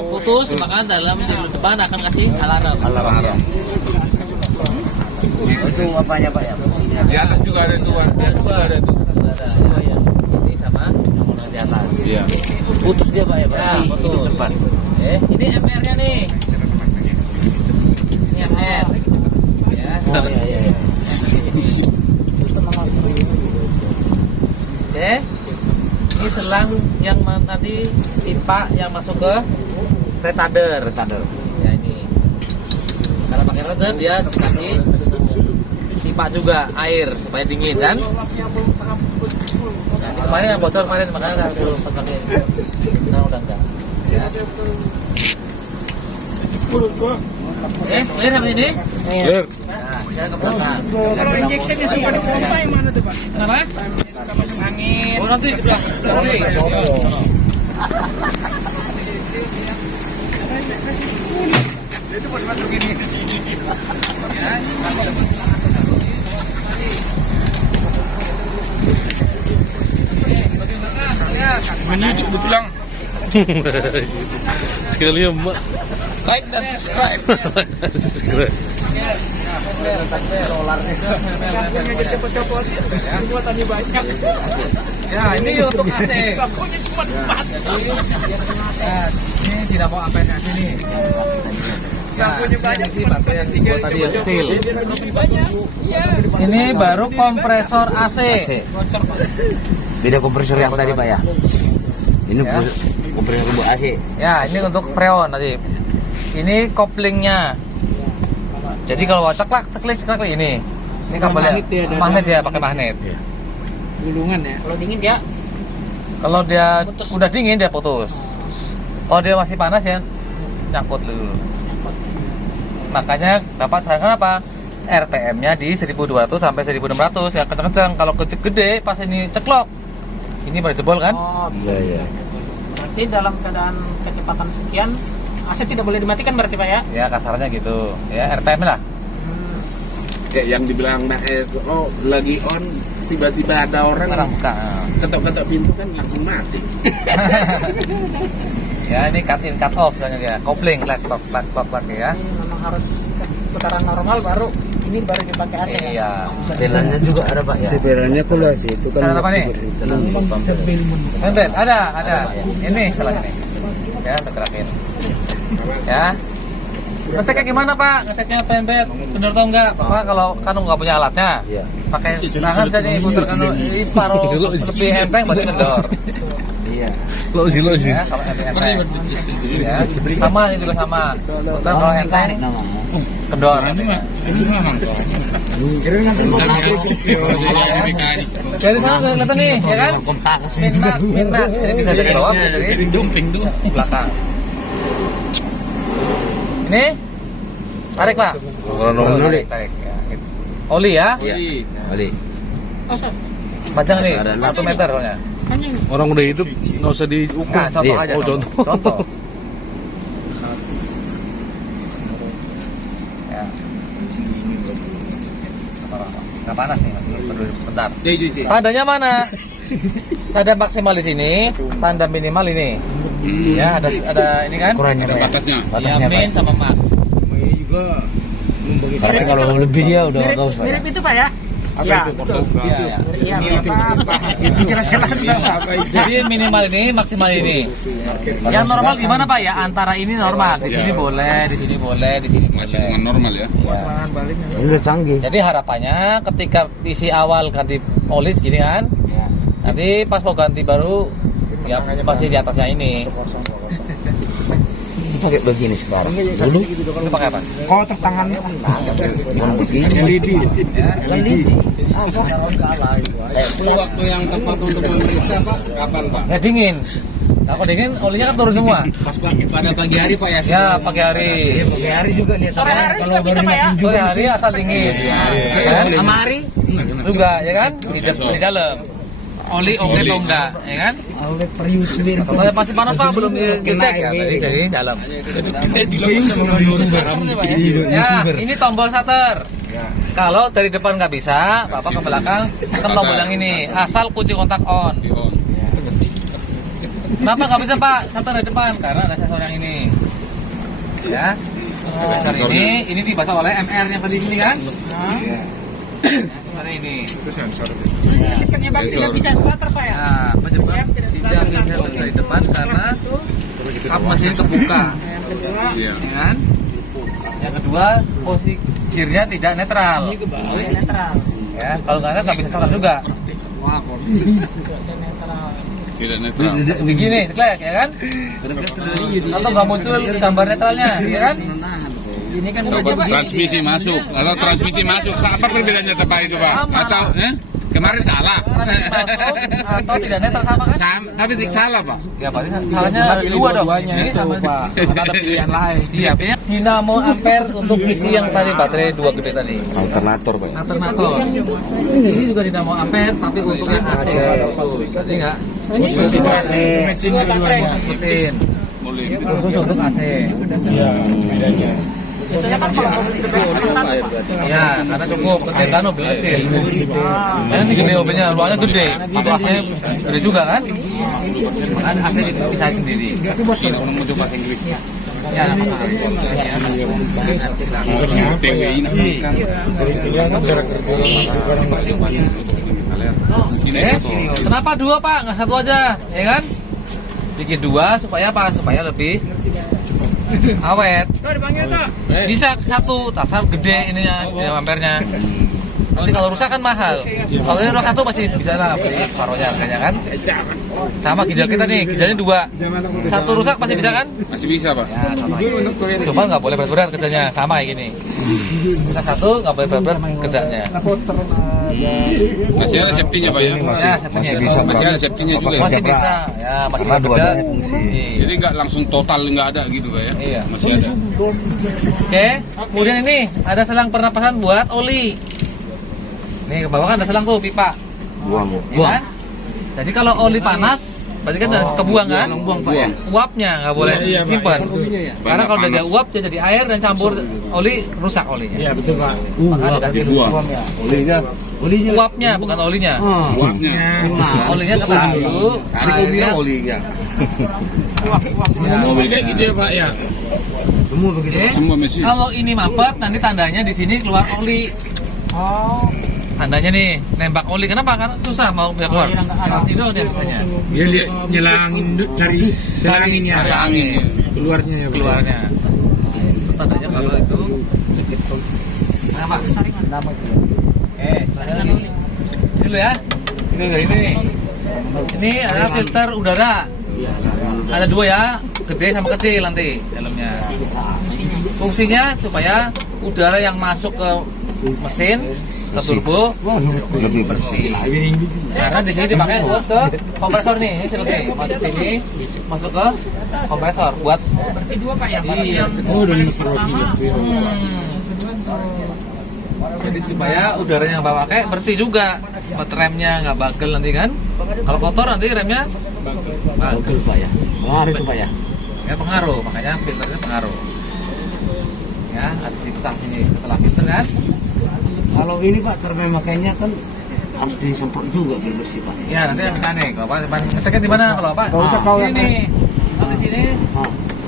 Putus maka dalam jalur depan akan kasih alarm. Alarm ya. Itu apanya Pak ya? Fungsinya. Di atas juga ada itu Pak. Di atas juga ada tuh. Ada. Ya. Ini sama yang di atas. Iya. Putus dia Pak ya? Ya, Berarti putus. hidup depan. Ini MR-nya nih. Ini MR. Ya. Oh iya. Oke. Ini selang yang tadi pipa yang masuk ke retader. Retardar. Ya ini. Kalau pakai retader dia kasih pipa juga air supaya dingin kan? Nah, ini kemarin yang bocor kemarin makanya saya suruh pakai. Nah, udah enggak. Ya. Clear sampai ini? Clear. Nah, saya ke belakang. Kalau injectionnya suka dipompa yang mana tuh Pak? Kenapa? Suka masuk angin. Oh nanti sebelah kiri. Menyucuk betulang. Sekali emak. Like dan subscribe. Subscribe. Copot-copot. Buatannya banyak. Ya ini untuk AC. Bakunya cuma 4. Ya, ini dinamo APN ini. Bakunya banyak. Ini baterai yang dibuat tadi yang kecil. Lebih banyak. Iya. Ini baru kompresor AC. Beda kompresor yang tadi Pak ya? Ini kompresor untuk AC. Ya, ini untuk freon tadi. Ini koplingnya. Jadi kalau ceklak ini. Ini kabelnya. Magnet ya, ada Magnet ya, pakai magnet. Gulungan ya. Kalau dingin dia Kalau dia udah dingin dia putus. Kalau dia masih panas ya nyangkut dulu. Makanya Bapak sarankan apa? RPM-nya di 1200 sampai 1600 ya kenceng-kenceng. Kalau gede pas ini ceklok, ini pada jebol kan? Oh, Iya, iya. berarti dalam keadaan kecepatan sekian AC tidak boleh dimatikan berarti Pak ya? Ya kasarnya gitu. Ya RPM lah. Kayak yang dibilang oh lagi on tiba-tiba ada orang Orang buka. ketok-ketok pintu kan langsung mati. Ya ini cut in cut off soalnya dia. Kopling laptop ya. Ini memang harus putaran normal baru ini baru dipakai AC. Iya. Setelannya juga ada Pak ya. Sebenarnya kalau itu kan Ada apa nih? Enten, ada. Ini salah ini. Ya, tergerakin. Ya. Ngeceknya gimana Pak? Ngeceknya pembet, bener atau enggak? Pak kalau kan nggak punya alatnya, Iya. pakai tangan saja nih putar kan ini separuh lebih enteng berarti kendor. Iya. Lo sih. Ya, kalau enteng. Ya, sama ini juga sama. Putar kalau enteng kendor. Dari sana kelihatan nih, ya kan? Minmat. Ini bisa dari bawah, bisa dari belakang. Ini tarik Pak. Tarik ya. Oli ya? Iya. Oli. Panjang nih, Ada 1 meter soalnya. Orang udah hidup nggak usah diukur. Nah, contoh Iya. aja. Oh, Contoh. Ya. Nggak panas nih, masih perlu sebentar. Tandanya mana? Tanda maksimal di sini, tanda minimal ini. Ya, ada ini kan? Ukurannya, Ada Pak. Batasnya. Ya, min sama max. Berarti kalau lebih dia udah nggak usah. Mirip itu Pak ya? Iya. Iya, ya. Iya, apa? Jadi minimal ini, maksimal ini. Yang normal gimana Pak ya? Antara ini normal, di sini boleh, di sini boleh, di sini Masih boleh. dengan normal ya. Ini udah canggih. Jadi harapannya ketika isi awal ganti oli segini kan, nanti pas mau ganti baru ya pasti di atasnya ini. Pakai begini sekarang. Dulu Itu pakai apa? Kalau tangannya yang begini. Ya. Waktu yang tepat untuk memeriksa Pak, kapan Pak? Ya dingin. Kalau dingin olinya kan turun semua. Pas pada pagi hari Pak ya? Ya pagi hari. hari juga lihat. Sore hari juga bisa Pak ya? Sore hari asal dingin. Ya kan? Sama hari Juga ya kan? Di dalam. Oli oke atau enggak, ya kan? oleh perius sendiri. Kalau masih panas Pak belum dicek ya dari dalam. Ya, ini tombol shutter. Kalau dari depan nggak bisa, Bapak ke belakang tekan tombol yang ini. Asal kunci kontak on. Kenapa nggak bisa Pak? Shutter dari depan karena ada sensor yang ini. Ya. Sensor ini dipasang oleh MR yang tadi sini kan? Sensor ini. Penyebab tidak bisa shutter Pak ya? Nah, penyebab tidak bisa dari depan karena kap mesin kebuka. Yang kedua, Ya kan? Yang kedua, posisi gearnya tidak netral. netral. Ya, kalau nggak bisa starter juga. Tidak netral. Begini, ceklek, ya kan? Atau nggak muncul gambar netralnya, ya kan? Ini kan Transmisi masuk atau transmisi masuk. Apa perbedaannya Pak itu Pak? Sama. Atau kemarin salah. Transmisi masuk atau tidak netral sama kan? Tapi salah Pak. Ya pasti salahnya dua dong. Ini sama Pak. Ada pilihan lain. Iya, pilihan dinamo ampere untuk isi yang tadi baterai 2 gede tadi. Alternator Pak. Alternator. Ini juga dinamo ampere tapi untuk yang AC khusus. Jadi enggak khusus untuk AC. Mesin keduanya. Mesin. Khusus untuk AC. biasanya kan kalau Ya, karena cukup kecil kan mobil kecil. Karena ini gede mobilnya, ruangnya gede. Atau AC-nya gede juga kan? Kan AC bisa sendiri. Menuju bahasa Inggris. Ya, kenapa 2 Pak? Nggak 1 aja, ya kan? Bikin 2 supaya apa? Supaya lebih awet. Bisa 1, tasar gede ininya, ampernya. Nanti kalau rusak kan mahal. Kalau ini rusak 1 masih bisa lah beli separuhnya harganya kan. Sama ginjal kita nih, ginjalnya 2. Satu rusak masih bisa kan? Masih bisa, Pak. Ya, sama. Cuma nggak boleh berat-berat kerjanya, sama kayak gini. Rusak satu nggak boleh berat-berat kerjanya. Masih ada safety-nya, Pak ya? Ya, satunya itu. Masih ada safety-nya juga ya? Masih bisa, ya masih ada. Jadi nggak langsung total nggak ada gitu, Pak ya? Iya. Masih ada. Oke, kemudian ini ada selang pernapasan buat oli. Nih ke bawah kan ada selang tuh pipa. Buang. Ya kan? Jadi kalau oli panas, berarti kan harus kebuang kan? Buang. Uapnya nggak boleh simpan. Karena kalau udah ada uap jadi air dan campur oli rusak olinya. Iya betul Pak. Maka dikasih Buang. uapnya bukan olinya. Buangnya. Olinya kena dulu. Airnya olinya. Mobil kayak gitu ya, Pak ya? Semua begitu. Oke. Semua mesin. Kalau ini mampet nanti tandanya di sini keluar oli. Oh. Tandanya nih nembak oli. Kenapa? Karena susah mau dia keluar. Tidak dia biasanya. Dia nyelangin cari selanginnya. Ada angin. Keluarnya ya. Keluarnya. Itu tandanya kalau itu. Kenapa? Selanjutnya ini dulu ya. Ini dari ini nih. Ini ada filter udara. Ada 2 ya, gede sama kecil nanti dalamnya. Fungsinya supaya udara yang masuk ke mesin ke turbo lebih bersih. Karena di sini dipakai buat ke kompresor nih, ini silke masuk sini, masuk ke kompresor buat berarti 2 Pak ya. Iya. Oh, udah perwaki gitu ya. Jadi supaya udaranya yang bawa pakai bersih juga, buat remnya nggak bagel nanti kan. Kalau kotor nanti remnya bagel Pak ya. Pengaruh itu Pak ya. Ya pengaruh, makanya filternya pengaruh. Ya, ada dipisah sini setelah filter kan. Kalau ini Pak cara memakainya kan harus disemprot juga biar bersih Pak. Ya nanti yang mekanik. Kalau Pak ngeceknya di mana kalau Pak? Nggak usah kau Ini yang- nih, di sini.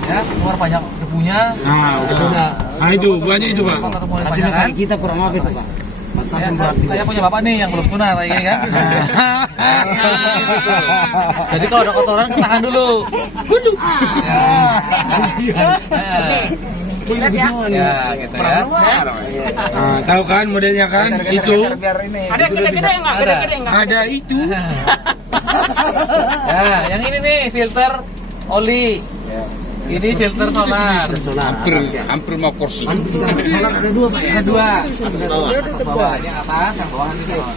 Ya, keluar banyak debunya. Nah itu banyak itu Pak. Kotor mulai Nanti banyak kan. mekanik kita kurang apa itu Pak? Ya, saya punya bapak nih yang belum sunat kayak gini kan. Jadi kalau ada kotoran ketahan dulu. Ya, gitu ya. Nah, tahu kan modelnya kan itu. Ada gede-gede enggak? Gede-gede enggak? Ada itu. Ya, yang ini nih filter oli. Ini filter solar. Hampir mau kursi. Solar ada 2 Pak ya. Ada 2. Atas bawah. Yang atas, yang bawah nanti bawah.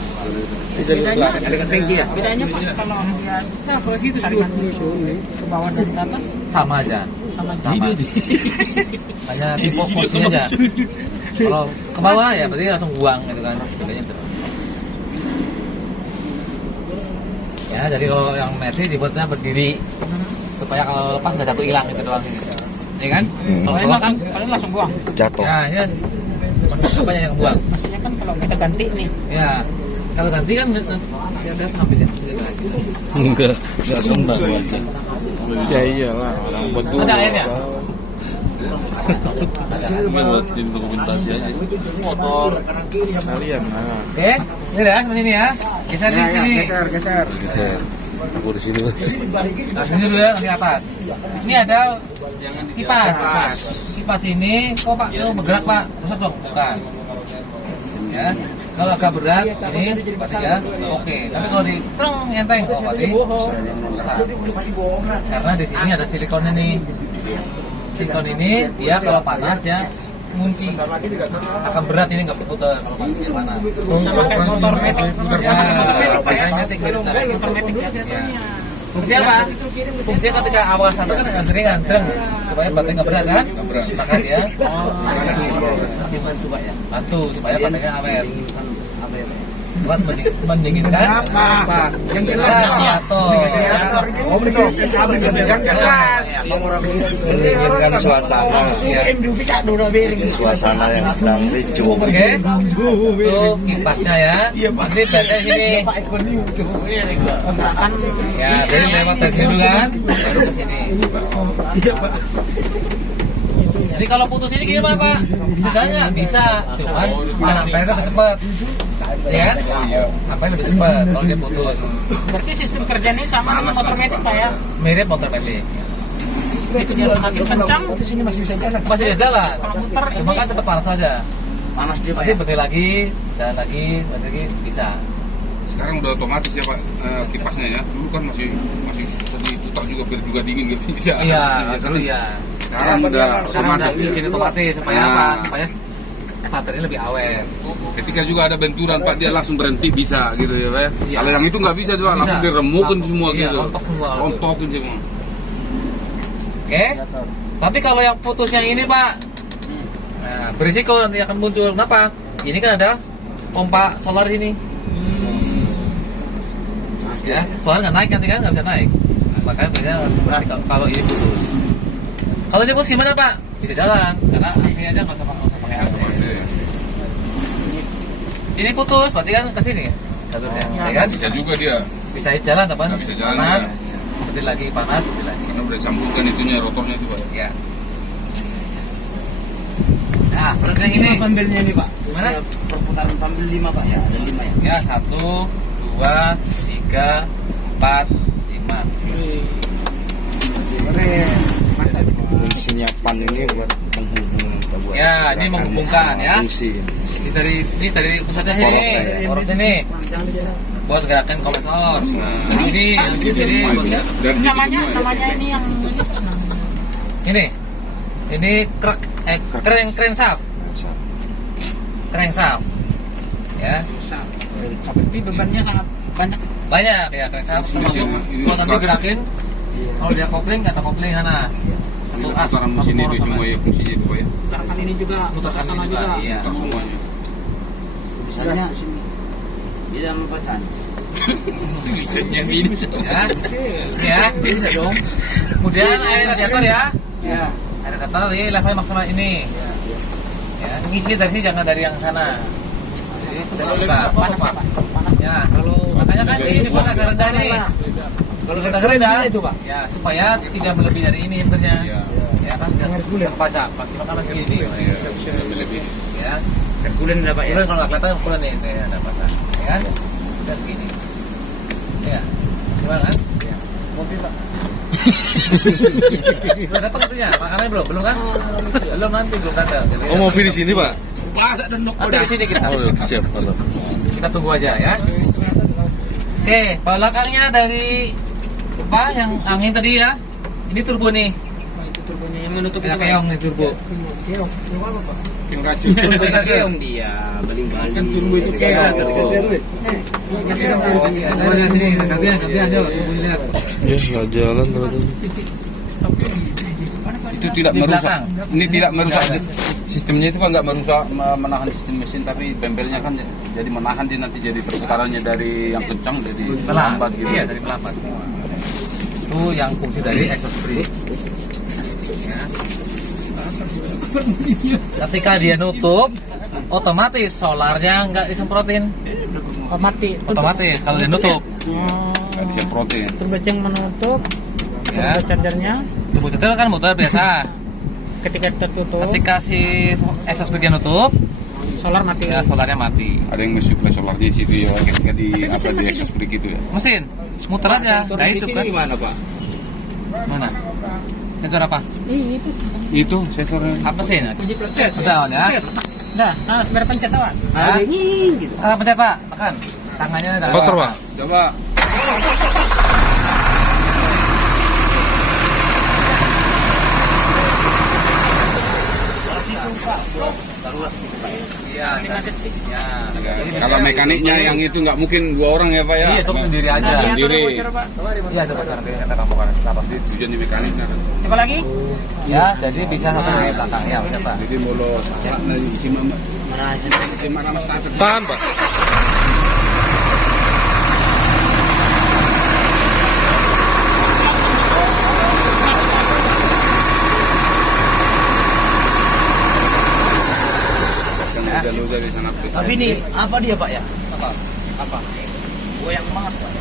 Ada tangki ya. Bedanya Pak kalau dia begitu ke bawah dan ke atas sama aja. Sama. Hanya tipe posisinya aja. Kalau ke bawah ya berarti langsung buang gitu kan. Bedanya itu. Ya, jadi kalau yang Mercy dibuatnya berdiri supaya kalau lepas nggak jatuh hilang gitu doang. Ya kan? Kalau bawah kan paling langsung buang. Jatuh. Ya, ya. Apa yang buang? Maksudnya kan kalau kita ganti nih, Ya, kalau ganti kan ya udah sambil ya. Enggak kembang. Ya iyalah orang buat Ada airnya? Buat tim dokumentasi aja. kalian. Oke, ini ya seperti ini ya. Geser di sini. Geser. Geser. Aku di sini. Nah, sini dulu ya, ke atas. Ini ada kipas. Kipas ini, kok Pak, itu bergerak Pak? Rusak dong? Bukan. Ya, kalau agak berat, ini pasti ya, oke. Tapi kalau di treng enteng, oh berarti rusak. Karena di sini ada silikonnya nih. Silikon ini dia kalau panas ya ngunci, akan berat ini nggak berputar kalau panas. sama kayak motor metik. Ya, kayak metik gitu. Ya. Fungsi apa? Fungsinya ketika awal satu kan agak sering antreng supaya baterai nggak berat kan? Maka dia bantu Pak ya, bantu supaya baterainya awet. Buat mendinginkan apa? Yang radiator. Oh betul. Mendinginkan suasana. Suasana yang sedang ricuh. Oke. Itu kipasnya ya. Nanti baterai sini. Ya, jadi lewat dari sini dulu kan, baru ke sini. Jadi kalau putus ini gimana Pak? Bisa nggak? Bisa, cuman ampere lebih cepat. Ya kan? Ampere lebih cepat kalau dia putus. Berarti sistem kerjanya sama dengan motor metik Pak ya? Mirip motor metik. Begitu dia semakin kencang, Masih bisa jalan. Kalau muter Cuma kan cepat panas saja. Panas dia Pak Nanti ya. berhenti lagi, jalan lagi bisa. Sekarang udah otomatis ya Pak kipasnya ya. Dulu kan masih diputar juga biar juga dingin nggak bisa. Iya, dulu ya. Sekarang udah otomatis. Ini otomatis supaya apa? Supaya baterainya lebih awet. Ketika juga ada benturan Pak dia langsung berhenti bisa gitu ya Pak. Iya. Kalau yang itu nggak bisa tuh Pak, langsung Bisa. diremukin semua Iya, gitu. rontok semua. Rontokin semua. Oke. Tapi kalau yang putus yang ini Pak, nah, berisiko nanti akan muncul. Kenapa? Ini kan ada pompa solar ini. Ya, solar nggak naik nanti kan nggak bisa naik. Nah, makanya biasanya harus berhati kalau ini putus. Kalau ini putus gimana Pak? Bisa jalan karena AC aja nggak usah pakai AC. Ini putus, berarti kan ke sini jalurnya, ya kan? Bisa juga dia. Bisa jalan tapi Nggak bisa jalan, panas, ya. seperti lagi panas, seperti lagi. Karena udah disambungkan itunya rotornya itu Pak. Ya. Nah, produk yang ini. Pambilnya ini Pak. Mana? Perputaran pambil 5 Pak ya, ada 5 ya. Ya, 1, 2, 3, 4, 5. Fungsinya pan ini buat menghubung Ya, ini menghubungkan ya. fungsi. Ini dari pusatnya sini, poros ini. Buat gerakan kompresor. Nah, ini yang di sini buat Dari situ Namanya semua ya. namanya ini yang ini. Ini crankshaft. Crankshaft. Ya. tapi bebannya sangat banyak. Banyak ya crankshaft termasuk buat nanti gerakin. Kalau dia kopling kata kopling sana. Satu as Putaran mesin itu semua ya fungsinya itu Pak ya. Putarkan ini juga, Putarkan sana ini juga, iya. Putar semuanya. Misalnya di dalam pacan. yang ini ya tidak dong. Kemudian air radiator ya. Ya. Air radiator ini levelnya maksimal ini. Ya, ngisi dari sini jangan dari yang sana. Panas ya Pak. Panas. Ya, makanya kan ini dibuat agak rendah nih. Kalau kita rendah itu Pak. ya supaya tidak melebihi dari ini sebenarnya. Iya. Ya kan biar kebaca pasti makan segini. Iya, lebih. Ya. Herculen ada Pak ya. Kemudian kalau nggak kelihatan pulang nih ada pasang. Ya kan? Dan segini. Ya. Coba kan? Ya. Mobil Pak. Belum datang itunya, makanannya belum kan? Belum nanti belum datang. Jadi, Oh, mobil di sini, Pak? nanti di sini kita. Oh, siap, Pak. Kita tunggu aja ya. Oke, belakangnya dari apa yang angin tadi ya? Ini turbo nih. Itu turbonya yang menutup Kita keong nih turbo. Keong. Keong apa Pak? Yang racun. Bisa keong dia. Balik-balik. Kan turbo itu keong. Gantian, yuk. Lihat. Ya, nggak jalan ternyata. Itu tidak Di merusak. belakang. Ini tidak merusak. Nggak ada. Sistemnya itu kan nggak merusak menahan sistem mesin, tapi bembelnya kan jadi menahan dia nanti jadi perputarannya dari yang kencang jadi lambat gitu. Iya, dari pelambat semua. Itu yang fungsi dari exhaust brake. Ya. Ketika dia nutup, otomatis solarnya nggak disemprotin. Oh, mati. Otomatis kalau dia nutup. Nggak disemprotin. Turbo yang menutup. Ya. Turbo chargernya Turbo charger kan motor biasa. ketika tertutup, Ketika si exhaust brake nutup, solar mati. ya solarnya mati. Ada yang mensuplai solar di situ ya, ketika di apa di exhaust brake itu ya. Mesin, muter aja. Nah itu kan. Gimana Pak? Mana? Sensor apa? Itu. Itu sensornya. Apa sih? Uji pencet. Udah ya. Dah, nah sebenarnya pencet awas. Hah? Gitu. Pencet Pak, tekan. Tangannya tangan. Kotor, Pak. Coba. Iya, ya. Kalau mekaniknya yang itu nggak mungkin 2 orang ya Pak ya. Iya, itu sendiri aja. Sendiri. Iya, itu pacar kata kamu kan. Apa? Jadi tujuan di mekaniknya kan. Coba lagi. Ya, jadi bisa satu di belakang. Ya, udah Pak. Jadi molo salah dari isi mama. Merasa Isi mana starter. Tahan, Pak. Yang udah lu dari sana. Tapi ini apa dia Pak ya? Apa? Apa? Goyang banget Pak.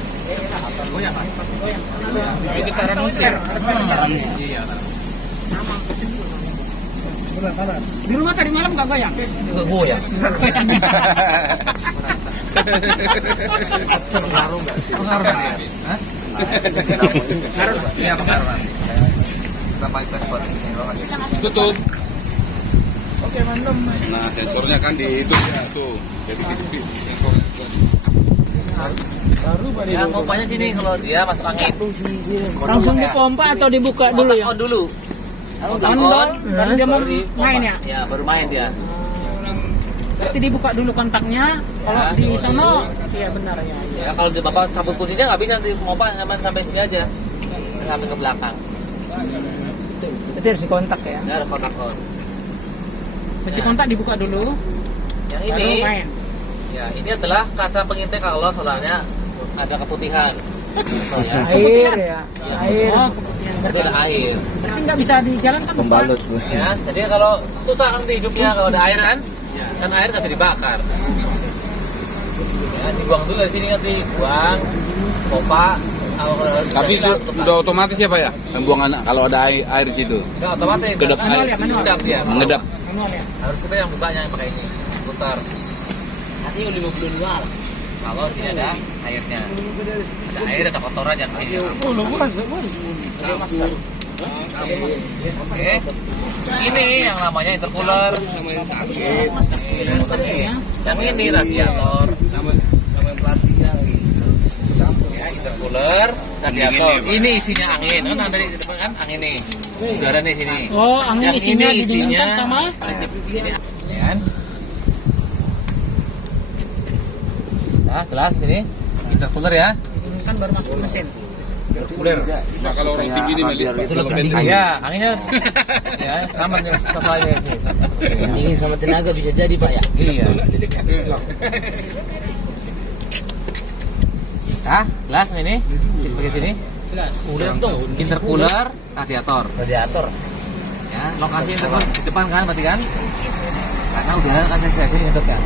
Goyang kan? Itu taran usir. Iya. Di rumah tadi malam nggak goyang? Goyang. Pengaruh nggak sih? Pengaruh nggak ya? Hah? Pengaruh? Iya, pengaruh nanti. Kita pakai tes buat ini. Tutup. Oke, mantap. Nah sensornya kan di itu ya tuh. Jadi gitu sensornya. Ya, pompanya sini kalau dia masuk angin. Langsung dipompa atau dibuka dulu ya? On dulu. On dulu, baru dia mau Baru dipompa. main ya. Ya, baru main dia. Berarti dibuka dulu kontaknya. Kalau Ya. di sono, iya benar ya. Ya, kalau di bapak cabut kuncinya nggak bisa nanti pompa sampai sini aja. Sampai ke belakang. Itu harus dikontak ya. Ya, ada kontak-kontak. Kunci kontak dibuka dulu, Yang baru ini, main. ya ini adalah kaca pengintai kalau solarnya ada keputihan. Ya. Air ya. Air. Oh, kemudian Berarti ada air. berarti nggak bisa dijalankan. Pembalut. Ya, jadi kalau susah nanti hidupnya kalau ada air kan, kan air nggak bisa dibakar. Ya, dibuang dulu dari sini nanti buang, pompa. Tapi itu udah otomatis ya Pak ya? Buang anak kalau ada air di situ. Udah otomatis. Kedap Manual air. ya, manual. Kedap ya. Mengedap. Manual ya. Harus kita yang bukanya yang pakai ini, putar. Nanti udah 50 luar. Kalau sini ada airnya. Ada air, ada kotoran yang sini. Oke. Ini yang namanya intercooler. Yang ini radiator. Sama pelatihnya. Ya, intercooler, radiator. Ini isinya angin. Kan dari depan kan angin nih. Udara nih sini. Oh, angin Yang isinya ini didinginkan isinya sama ya kan? Nah, jelas ini intercooler ya. kan baru masuk ke mesin. Nah kalau orang tinggi ini melihat Itu lebih dingin. Iya, anginnya ya sama nih supply-nya ini. Dingin sama tenaga bisa jadi Pak ya. Iya. Hah? Jelas ini? Pakai sini? Jelas. Udah tuh. Intercooler, radiator. Radiator. Ya, lokasi intercooler di depan kan berarti kan? Karena udara kan saya sini itu kan.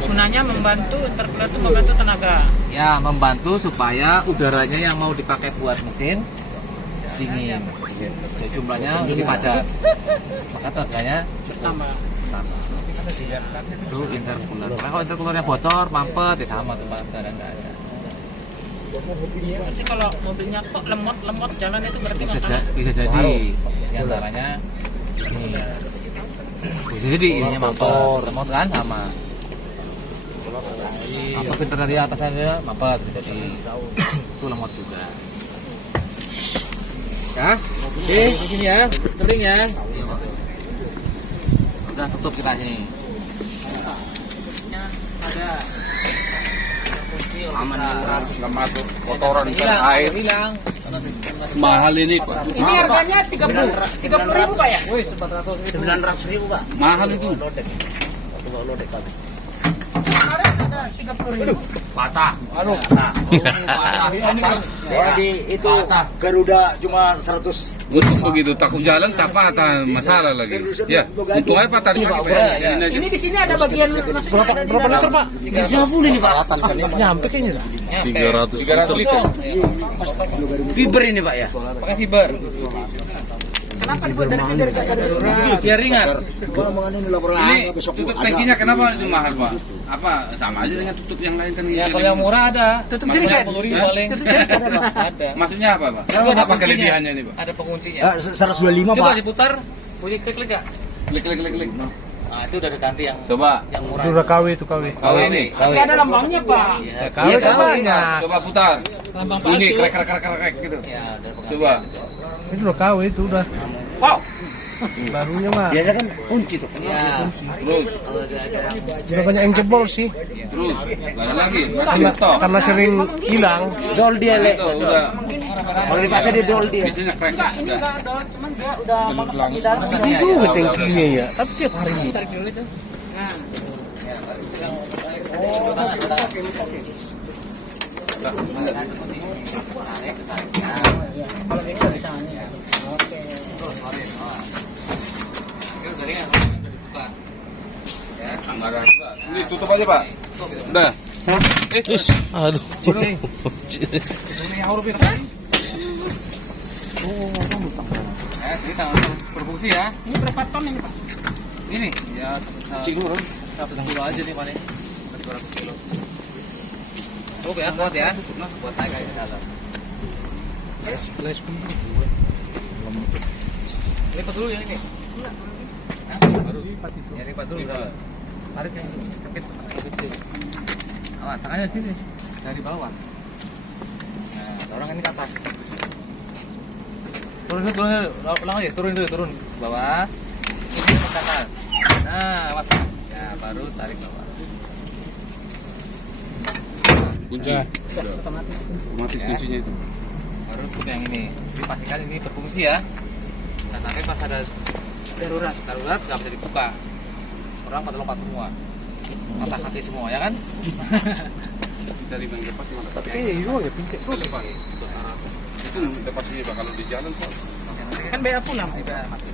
Gunanya membantu intercooler itu membantu tenaga. Ya, membantu supaya udaranya yang mau dipakai buat mesin dingin. Jadi jumlahnya lebih padat. Maka tenaganya Bertambah. bertambah. Itu intercooler. Karena kalau intercoolernya bocor, mampet, ya sama tuh Pak, kadang nggak ada. Berarti kalau mobilnya kok lemot jalan itu berarti Bisa, masalah. bisa jadi di antaranya ini. Bisa jadi ininya mampet, lemot kan sama. Apa pinter dari atas aja mampet, jadi itu lemot juga. Ya, oke di sini ya, kering ya. Udah tutup kita sini. Ada kunci aman bisa. nggak masuk kotoran kan Hilang, air. hilang. Mahal ini Pak. Ini harganya 30.000 Pak ya? Wih, 400.000. 900.000 Pak. Mahal itu. Waktu bawa lodek kami. Ada 30.000. Patah. Aduh. Oh, di itu Garuda cuma 100. Untuk begitu takut jalan tak patah masalah lagi. Ya, untuk apa tadi Pak? Ini di sini ada bagian berapa liter Pak? 50 ini Pak. Nyampe kayaknya dah. 300 liter. Fiber ini Pak ya. Pakai fiber. Kenapa dibuat dari fiber? Biar ringan. Kalau mengenai ini laporan Ini besok tutup ada. tangkinya kenapa itu mahal Pak? Apa sama aja dengan tutup yang lain kan? Ya kalau yang murah ada. Tutup Maksudnya jerigen. 50.000 paling. Ada. Maksudnya apa Pak? Itu ada Apa kuncinya. kelebihannya ini Pak? Ada penguncinya. 125 Coba Pak. diputar, bunyi klik-klik enggak? Klik klik klik klik. Nah, itu udah diganti yang Coba. murah. Itu udah KW itu KW. Kalau ini. Tapi ada lambangnya Pak. Ya, KW kan banyak. Coba putar. Lambang Bunyi palsu. krek krek krek krek gitu. Ya, udah pengantian. Coba. Itu udah KW itu udah. Wow. Barunya mah. Biasa kan kunci tuh. Ya. Terus Kalau ada Udah banyak yang jebol sih. terus ada lagi. Karena sering hilang. Dol dia le. Itu udah. Kalau dipaksa dia dol dia. Biasanya krek. Enggak, ini enggak ada, cuman dia udah melekat di dalam. Itu tankinya ya. Tapi tiap hari. tarik dulu itu. Nah, kalau ini nggak bisa nih. Oke. Ini tutup aja Pak. Udah. Aduh. Ya, jadi tangan berfungsi ya. Ini berapa ton ini Pak? Ini ya 100 kilo aja nih paling. 200 kilo. Cukup ya, kuat ya. Buat naik aja ke dalam. Lipat dulu yang ini. Hah? Baru lipat itu. Ya lipat dulu. Tarik yang cepit. Nah, tangannya di sini. Dari bawah. Nah, dorong ini ke atas. Turun, ulang lagi, turun ke bawah. Ini ke atas. Nah, awas. Ya, baru tarik bawah. Kunci. Otomatis Ya. kuncinya itu. Baru tuh yang ini. Dipastikan ini berfungsi ya. Nah, sampai pas ada darurat nggak bisa dibuka. Orang pada lompat semua. Mata kaki semua ya kan? Dari yang lepas mana? Tapi Iya, ya pintek. itu lepasnya kalau di jalan kok. Kan BA pulang. Tidak mati.